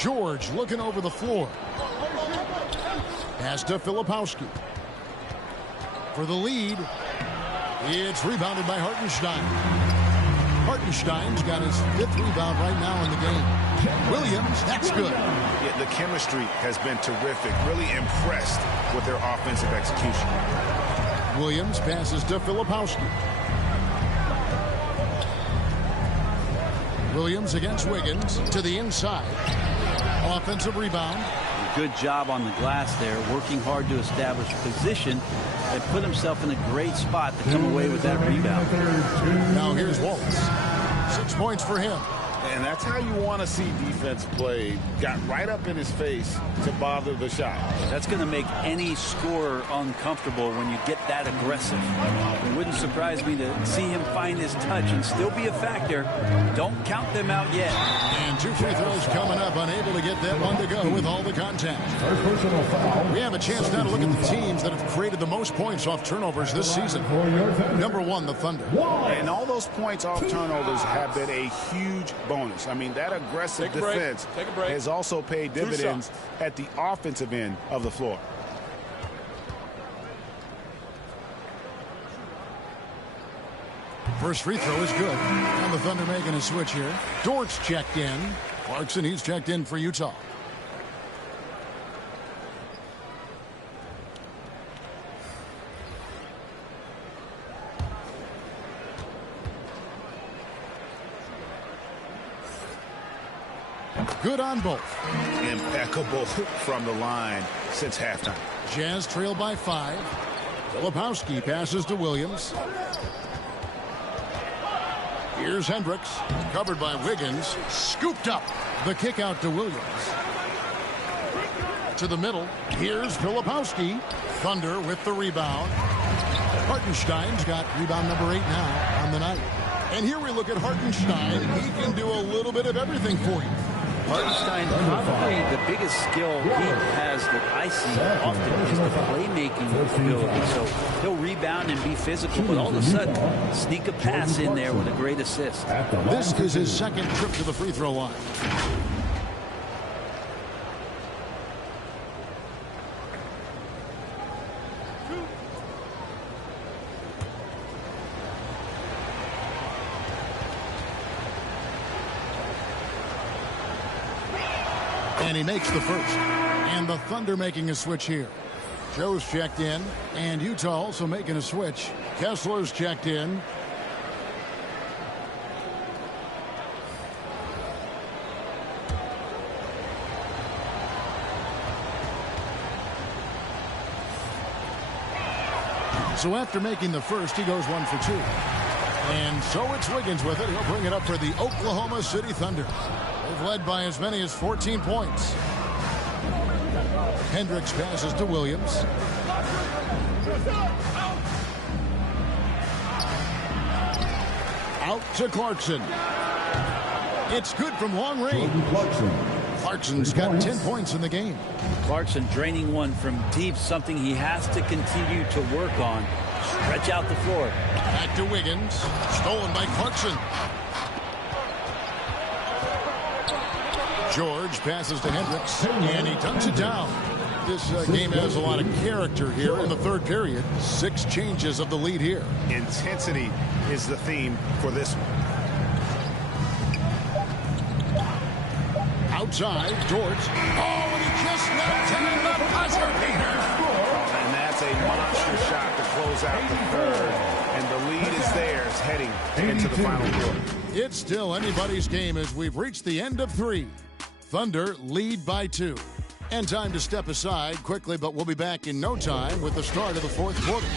George looking over the floor. Pass to Filipowski. For the lead, it's rebounded by Hartenstein. Hartenstein's got his 5th rebound right now in the game. Williams, that's good. Yeah, the chemistry has been terrific. Really impressed with their offensive execution. Williams passes to Filipowski. Williams against Wiggins to the inside. Offensive rebound. Good job on the glass there, working hard to establish position and put himself in a great spot to come away with that rebound. Now here's Wallace. 6 points for him. And that's how you want to see defense play. Got right up in his face to bother the shot. That's going to make any scorer uncomfortable when you get that aggressive. It wouldn't surprise me to see him find his touch and still be a factor. Don't count them out yet. And 2 free throws coming up, unable to get that one to go with all the contact. We have a chance now to look at the teams that have created the most points off turnovers this season. Number 1, the Thunder. And all those points off turnovers have been a huge bonus. I mean, that aggressive defense has also paid dividends at the offensive end of the floor. First free throw is good. And the Thunder making a switch here. Dort's checked in. Clarkson, he's checked in for Utah. Good on both. Impeccable from the line since halftime. Jazz trail by 5. Filipowski passes to Williams. Here's Hendricks. Covered by Wiggins. Scooped up. The kick out to Williams. To the middle. Here's Filipowski. Thunder with the rebound. Hartenstein's got rebound number 8 now on the night. And here we look at Hartenstein. He can do a little bit of everything for you. Hartenstein, probably the biggest skill he has that I see often is the playmaking ability. So he'll rebound and be physical, but all of a sudden sneak a pass in there with a great assist. This is his 2nd trip to the free throw line. And he makes the first. And the Thunder making a switch here. Joe's checked in. And Utah also making a switch. Kessler's checked in. So after making the first, he goes 1 for 2. And so it's Wiggins with it. He'll bring it up for the Oklahoma City Thunder. They've led by as many as 14 points. Hendricks passes to Williams. Out to Clarkson. It's good from long range. Clarkson's got 10 points in the game. Clarkson draining one from deep, something he has to continue to work on. Stretch out the floor. Back to Wiggins. Stolen by Clarkson. George passes to Hendricks, and he dunks it down. This game has a lot of character here in the third period. 6 changes of the lead here. Intensity is the theme for this one. Outside, George. Oh, and he just left him in the buzzer beater. And that's a monster shot to close out the third. And the lead is theirs heading into the final quarter. It's still anybody's game as we've reached the end of 3. Thunder lead by 2. And time to step aside quickly, but we'll be back in no time with the start of the fourth quarter.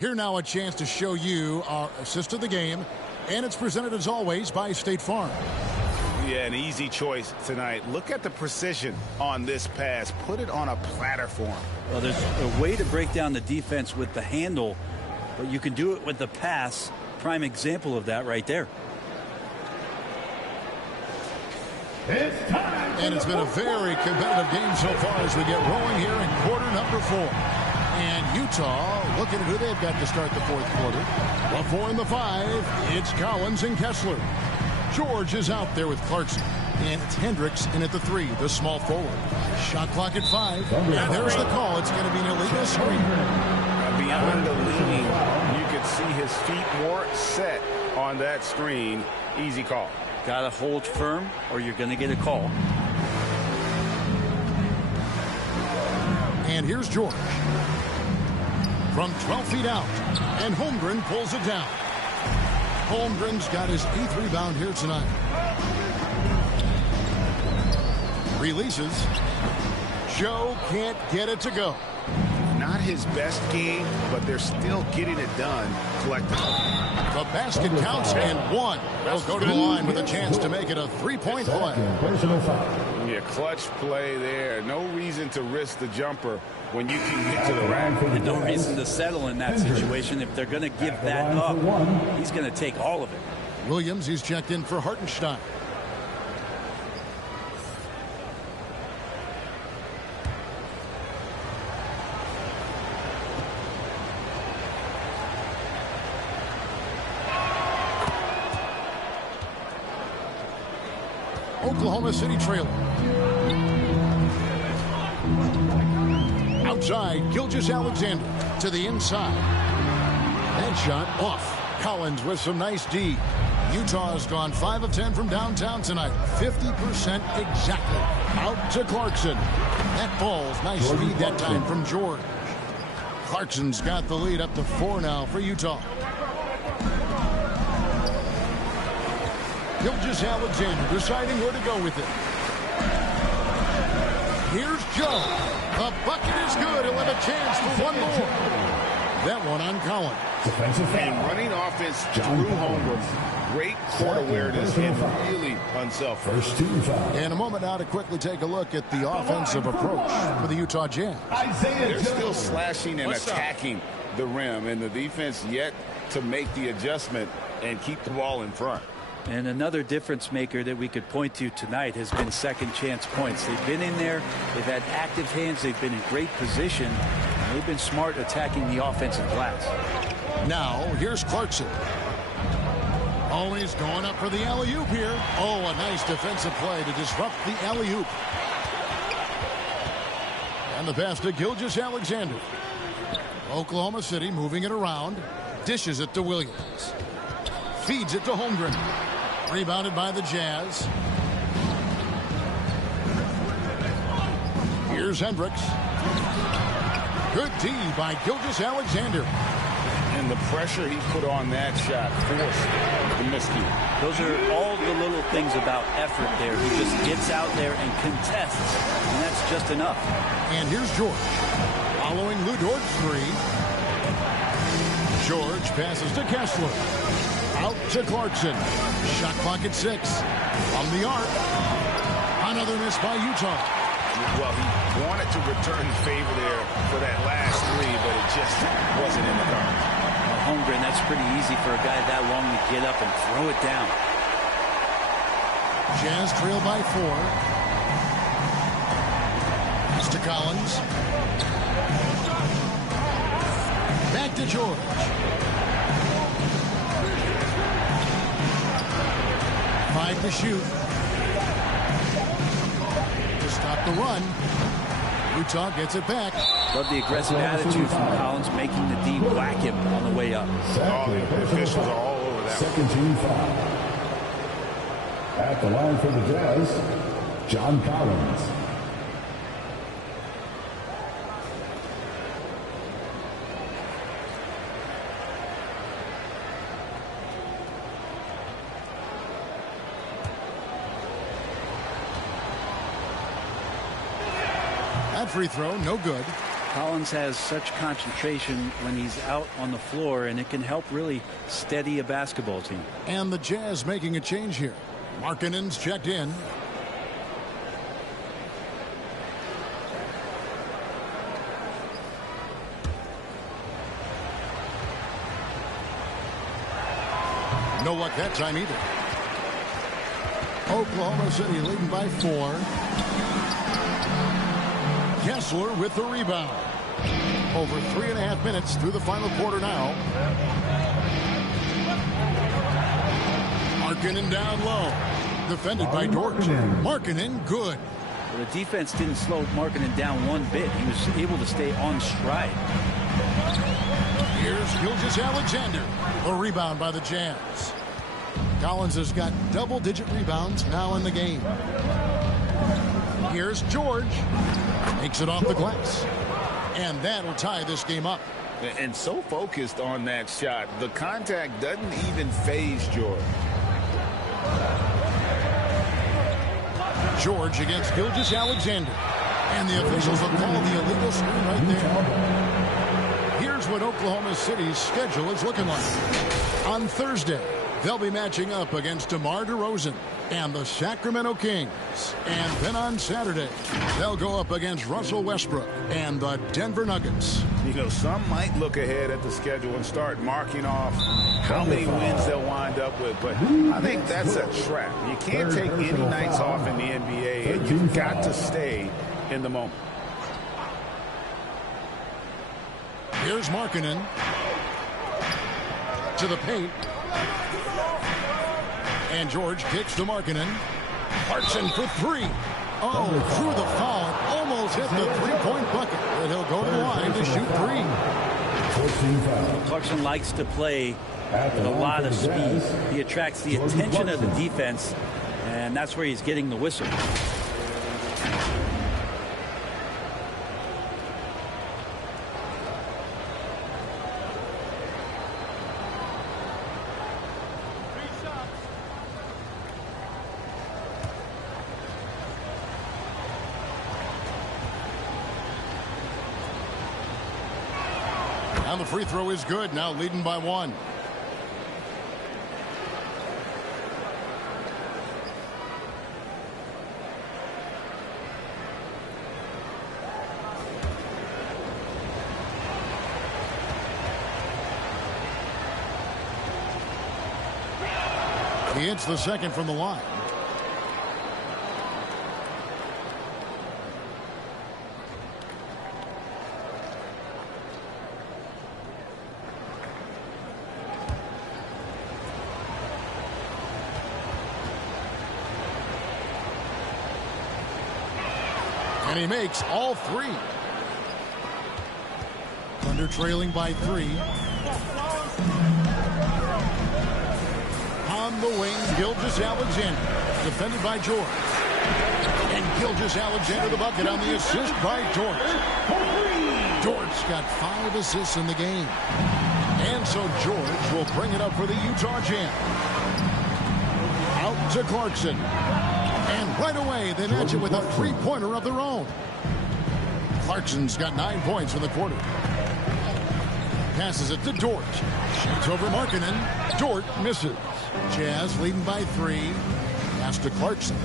Here now a chance to show you our assist of the game, and it's presented as always by State Farm. Yeah, an easy choice tonight. Look at the precision on this pass. Put it on a platter form. Well, there's a way to break down the defense with the handle, but you can do it with the pass. Prime example of that right there. And it's been a very competitive game so far as we get rolling here in quarter number 4. And Utah looking at who they've got to start the fourth quarter. The 4 and the 5, it's Collins and Kessler. George is out there with Clarkson. And it's Hendricks in at the 3, the small forward. Shot clock at 5. And there's the call. It's going to be an illegal screen. Beyond the leaning, you could see his feet more set on that screen. Easy call. Got to hold firm or you're going to get a call. And here's George. From 12 feet out, and Holmgren pulls it down. Holmgren's got his 8th rebound here tonight. Releases. Joe can't get it to go. Not his best game, but they're still getting it done collectively. The basket counts and 1. They'll go to the line with a chance to make it a 3-point play. Yeah, clutch play there. No reason to risk the jumper when you can get to the rack. And no reason to settle in that situation. If they're going to give that up, he's going to take all of it. Williams, he's checked in for Hartenstein. Oklahoma City trailer. Outside, Gilgeous-Alexander to the inside. That shot off. Collins with some nice D. Utah has gone 5 of 10 from downtown tonight. 50% exactly. Out to Clarkson. That ball's nice speed that time from George. Clarkson's got the lead up to 4 now for Utah. Gilgeous-Alexander deciding where to go with it. Here's Joe. The bucket is good. He'll have a chance for one more. That one on Collins. And running offense through Holmgren. Great court awareness and really unselfish. And a moment now to quickly take a look at the offensive approach for the Utah Jazz. They're still slashing and attacking the rim, and the defense yet to make the adjustment and keep the ball in front. And another difference maker that we could point to tonight has been second chance points. They've been in there. They've had active hands. They've been in great position. And they've been smart attacking the offensive glass. Now, here's Clarkson. Oh, he's going up for the alley-oop here. Oh, a nice defensive play to disrupt the alley-oop. And the pass to Gilgeous-Alexander. Oklahoma City moving it around. Dishes it to Williams. Feeds it to Holmgren. Rebounded by the Jazz. Here's Hendricks. Good D by Gilgeous-Alexander. And the pressure he put on that shot forced the miscue. Those are all the little things about effort there. He just gets out there and contests, and that's just enough. And here's George. Following Lou Dort's 3. George passes to Kessler. Out to Clarkson. Shot clock at 6. On the arc. Another miss by Utah. Well, he wanted to return the favor there for that last 3, but it just wasn't in the cards. Holmgren, that's pretty easy for a guy that long to get up and throw it down. Jazz trail by 4. It's to Collins. Back to George. Five to shoot. To stop the run. Utah gets it back. Love the aggressive attitude from Collins, making the D whack him on the way up. All the officials are all over that. Second team foul. At the line for the Jazz, John Collins. That free throw, no good. Collins has such concentration when he's out on the floor, and it can help really steady a basketball team. And the Jazz making a change here. Markkanen's checked in. No luck that time either. Oklahoma City leading by 4. Kessler with the rebound. Over 3.5 minutes through the final quarter now. Markkanen down low. Defended by Dort. Markkanen good. Well, the defense didn't slow Markkanen down one bit. He was able to stay on stride. Here's Gilgeous-Alexander. A rebound by the Jazz. Collins has got double-digit rebounds now in the game. Here's George. Makes it off the glass. And that'll tie this game up. And so focused on that shot, the contact doesn't even phase George. George against Gilgeous-Alexander. And the officials have called the illegal screen right there. Here's what Oklahoma City's schedule is looking like. On Thursday, they'll be matching up against DeMar DeRozan and the Sacramento Kings. And then on Saturday, they'll go up against Russell Westbrook and the Denver Nuggets. You know, some might look ahead at the schedule and start marking off how many wins they'll wind up with, but I think that's a trap. You can't take any nights off in the NBA, and you've got to stay in the moment. Here's Markkanen to the paint. And George kicks to Markkanen. Clarkson for 3. Oh, through the foul. Almost hit the three-point bucket. But he'll go to the line to shoot 3. Clarkson likes to play with a lot of speed. He attracts the attention of the defense, and that's where he's getting the whistle. And the free throw is good, now leading by 1. He hits the second from the line. And he makes all 3. Thunder trailing by 3. On the wing, Gilgeous-Alexander. Defended by George. And Gilgeous-Alexander the bucket on the assist by George. George got 5 assists in the game. And so George will bring it up for the Utah Jazz. Out to Clarkson. And right away, they match it with a three-pointer of their own. Clarkson's got 9 points in the quarter. Passes it to Dort. Shoots over Markkanen. Dort misses. Jazz leading by 3. Pass to Clarkson.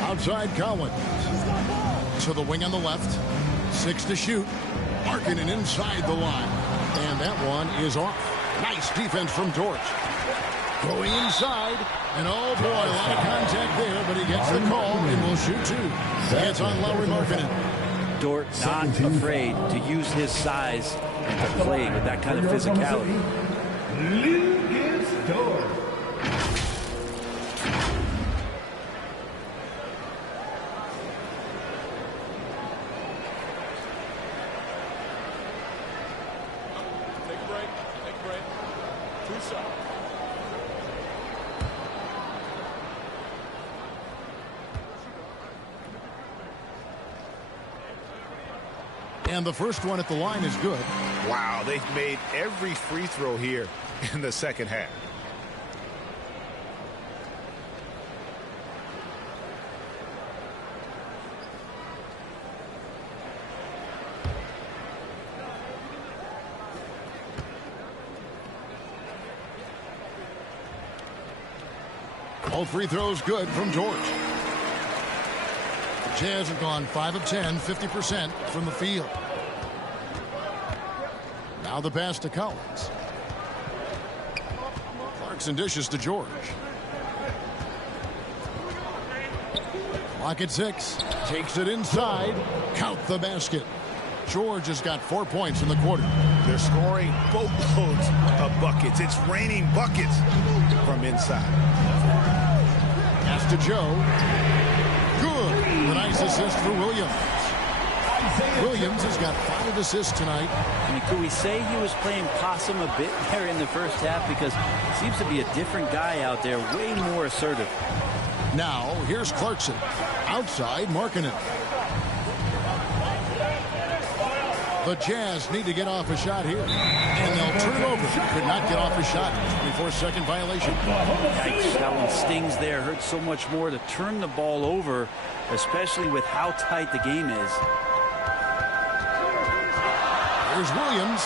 Outside Collins. So the wing on the left. 6 to shoot. Markkanen inside the line. And that one is off. Nice defense from Dort. Going inside. And oh boy, a lot of contact there, but he gets the call and will shoot 2. It's on Lauri Markkanen. Dort not afraid to use his size and to play with that kind of physicality. Lucas Dort. Take a break. 2 shots. And the first one at the line is good. Wow, they've made every free throw here in the second half. All free throws good from George. The Jazz have gone 5 of 10, 50% from the field. Now the pass to Collins. Clarkson dishes to George. Clock at 6. Takes it inside. Count the basket. George has got 4 points in the quarter. They're scoring boatloads of buckets. It's raining buckets from inside. Pass to Joe. Good. A nice assist for Williams. Williams has got 5 assists tonight. I mean, could we say he was playing possum a bit there in the first half? Because it seems to be a different guy out there, way more assertive. Now, here's Clarkson. Outside, Markkanen. The Jazz need to get off a shot here. And they'll turn it over. Could not get off a shot. 24-second violation. Yikes, that one stings there. Hurts so much more to turn the ball over, especially with how tight the game is. Here's Williams.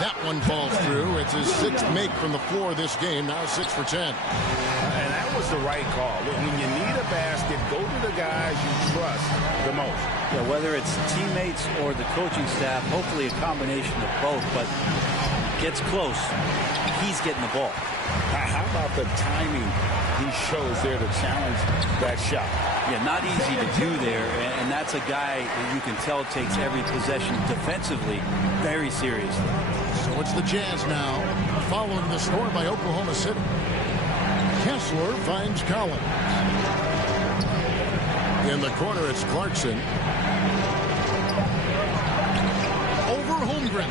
That one falls through. It's his 6th make from the floor this game. Now 6 for 10. And that was the right call. When you need a basket, go to the guys you trust the most. Yeah, whether it's teammates or the coaching staff, hopefully a combination of both, but gets close. He's getting the ball. How about the timing he shows there to challenge that shot? Yeah, not easy to do there, and that's a guy that you can tell takes every possession defensively very seriously. So it's the Jazz now, following the score by Oklahoma City. Kessler finds Collins. In the corner, it's Clarkson. Over Holmgren.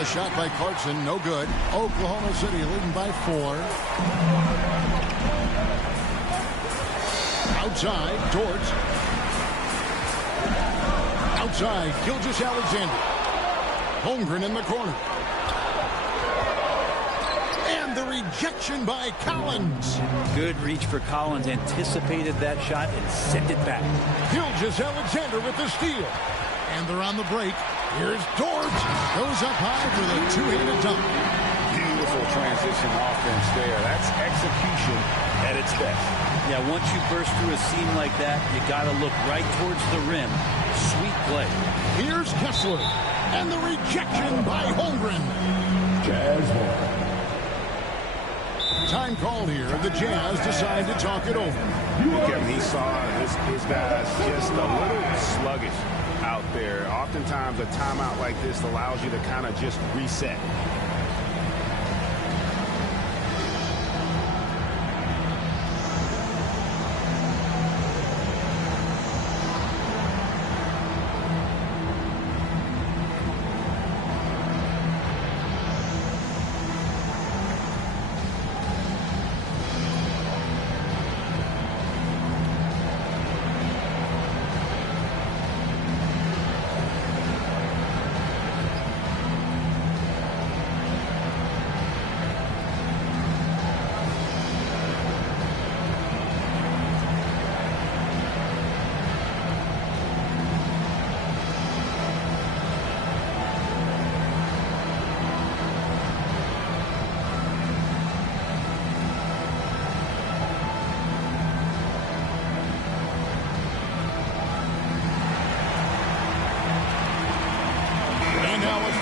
A shot by Clarkson, no good. Oklahoma City leading by 4. Outside, Dort. Outside, Gilgeous-Alexander. Holmgren in the corner. And the rejection by Collins. Good reach for Collins. Anticipated that shot and sent it back. Gilgeous-Alexander with the steal. And they're on the break. Here's Dort. Goes up high for the two-handed dunk. Beautiful transition offense there. That's execution at its best. Yeah, once you burst through a seam like that, you got to look right towards the rim. Sweet play. Here's Kessler. And the rejection by Holmgren. Jazz ball. Time called here. The Jazz decide to talk it over. Kevin, he saw his guys just a little sluggish out there. Oftentimes a timeout like this allows you to kind of just reset.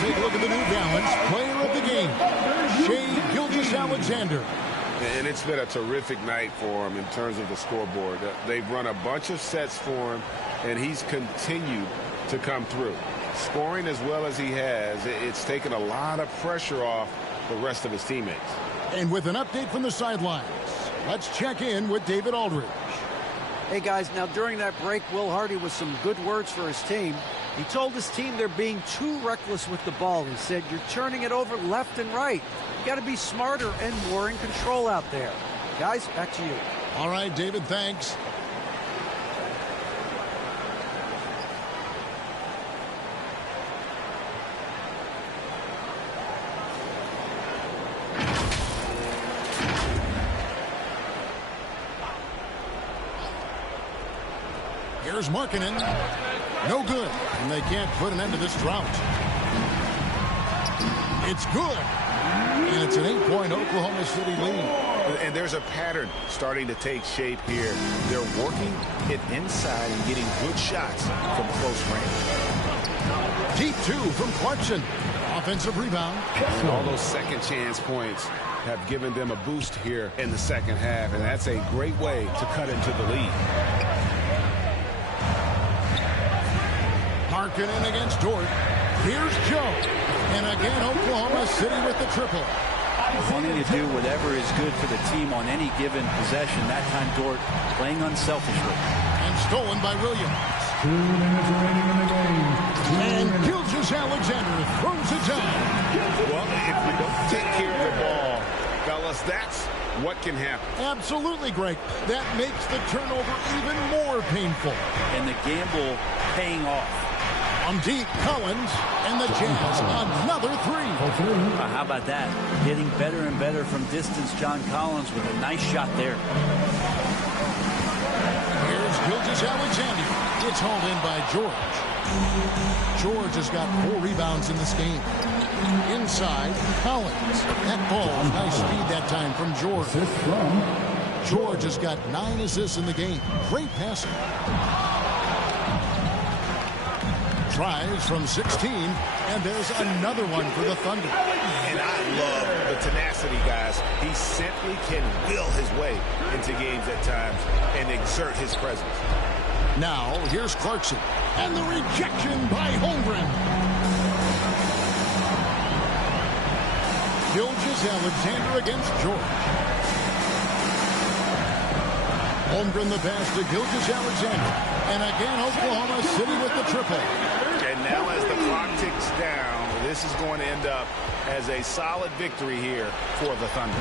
take a look at the New Balance player of the game, Shai Gilgeous-Alexander. And it's been a terrific night for him in terms of the scoreboard. They've run a bunch of sets for him, and he's continued to come through. Scoring as well as he has, it's taken a lot of pressure off the rest of his teammates. And with an update from the sidelines, let's check in with David Aldridge. Hey, guys, now during that break, Will Hardy with some good words for his team. He told his team they're being too reckless with the ball. He said, you're turning it over left and right. You got to be smarter and more in control out there. Guys, back to you. All right, David, thanks. Here's Markkanen. No good. And they can't put an end to this drought. It's good. And it's an 8-point Oklahoma City lead. And there's a pattern starting to take shape here. They're working it inside and getting good shots from close range. Deep two from Clarkson. Offensive rebound. And all those second chance points have given them a boost here in the second half. And that's a great way to cut into the lead. Markkanen against Dort. Here's Joe. And again, Oklahoma City with the triple. Wanting to do whatever is good for the team on any given possession. That time, Dort playing unselfishly. And stolen by Williams. 2 minutes remaining in the game. And Gilgeous-Alexander throws it down. Well, if we don't take care of the ball, fellas, that's what can happen. Absolutely, Greg. That makes the turnover even more painful. And the gamble paying off. On deep, Collins, and the Jazz another three. How about that? Getting better and better from distance, John Collins with a nice shot there. Here's Gilgeous-Alexander. It's hauled in by George. George has got 4 rebounds in this game. Inside, Collins. That ball, nice speed that time from George. George has got 9 assists in the game. Great passing. Tries from 16, and there's another one for the Thunder. And I love the tenacity, guys. He simply can will his way into games at times and exert his presence. Now, here's Clarkson, and the rejection by Holmgren. Gilgeous-Alexander against George. Holmgren the pass to Gilgeous-Alexander. And again, Oklahoma City with the triple. And now as the clock ticks down, this is going to end up as a solid victory here for the Thunder.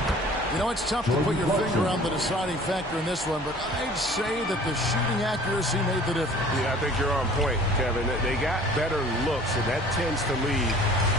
You know, it's tough to put your finger on the deciding factor in this one, but I'd say that the shooting accuracy made the difference. Yeah, I think you're on point, Kevin. They got better looks, and that tends to lead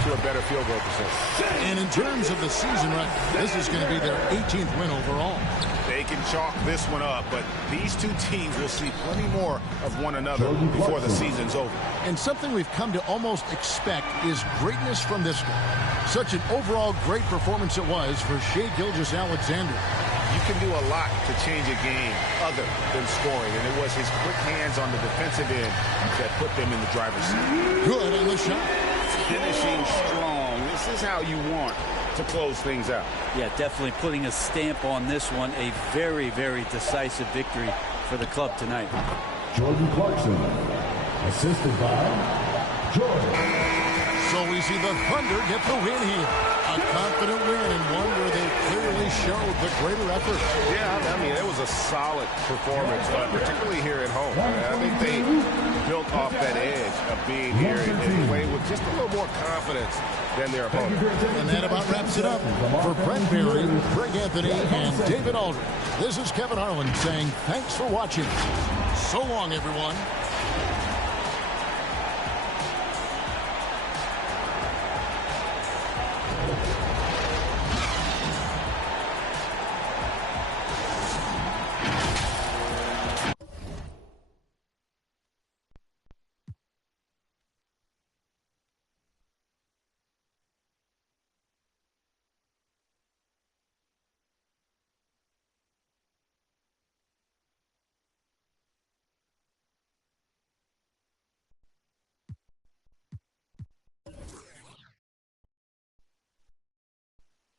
to a better field goal percentage. And in terms of the season record, this is going to be their 18th win overall. They can chalk this one up, but these two teams will see plenty more of one another before the season's over. And something we've come to almost expect is greatness from this guy. Such an overall great performance it was for Shai Gilgeous-Alexander. You can do a lot to change a game other than scoring, and it was his quick hands on the defensive end that put them in the driver's seat. Good on the shot. Finishing strong. This is how you want to close things out. Yeah, definitely putting a stamp on this one. A very, very decisive victory for the club tonight. Jordan Clarkson, assisted by George. So we see the Thunder get the win here. A confident win and one where they clearly showed the greater effort. Yeah, I mean, it was a solid performance, particularly here at home. I think they built off that edge of being here and played with just a little more confidence than their opponent. And that about wraps it up. For Brent Barry, Greg Anthony, and David Aldridge, this is Kevin Harlan saying thanks for watching. So long, everyone.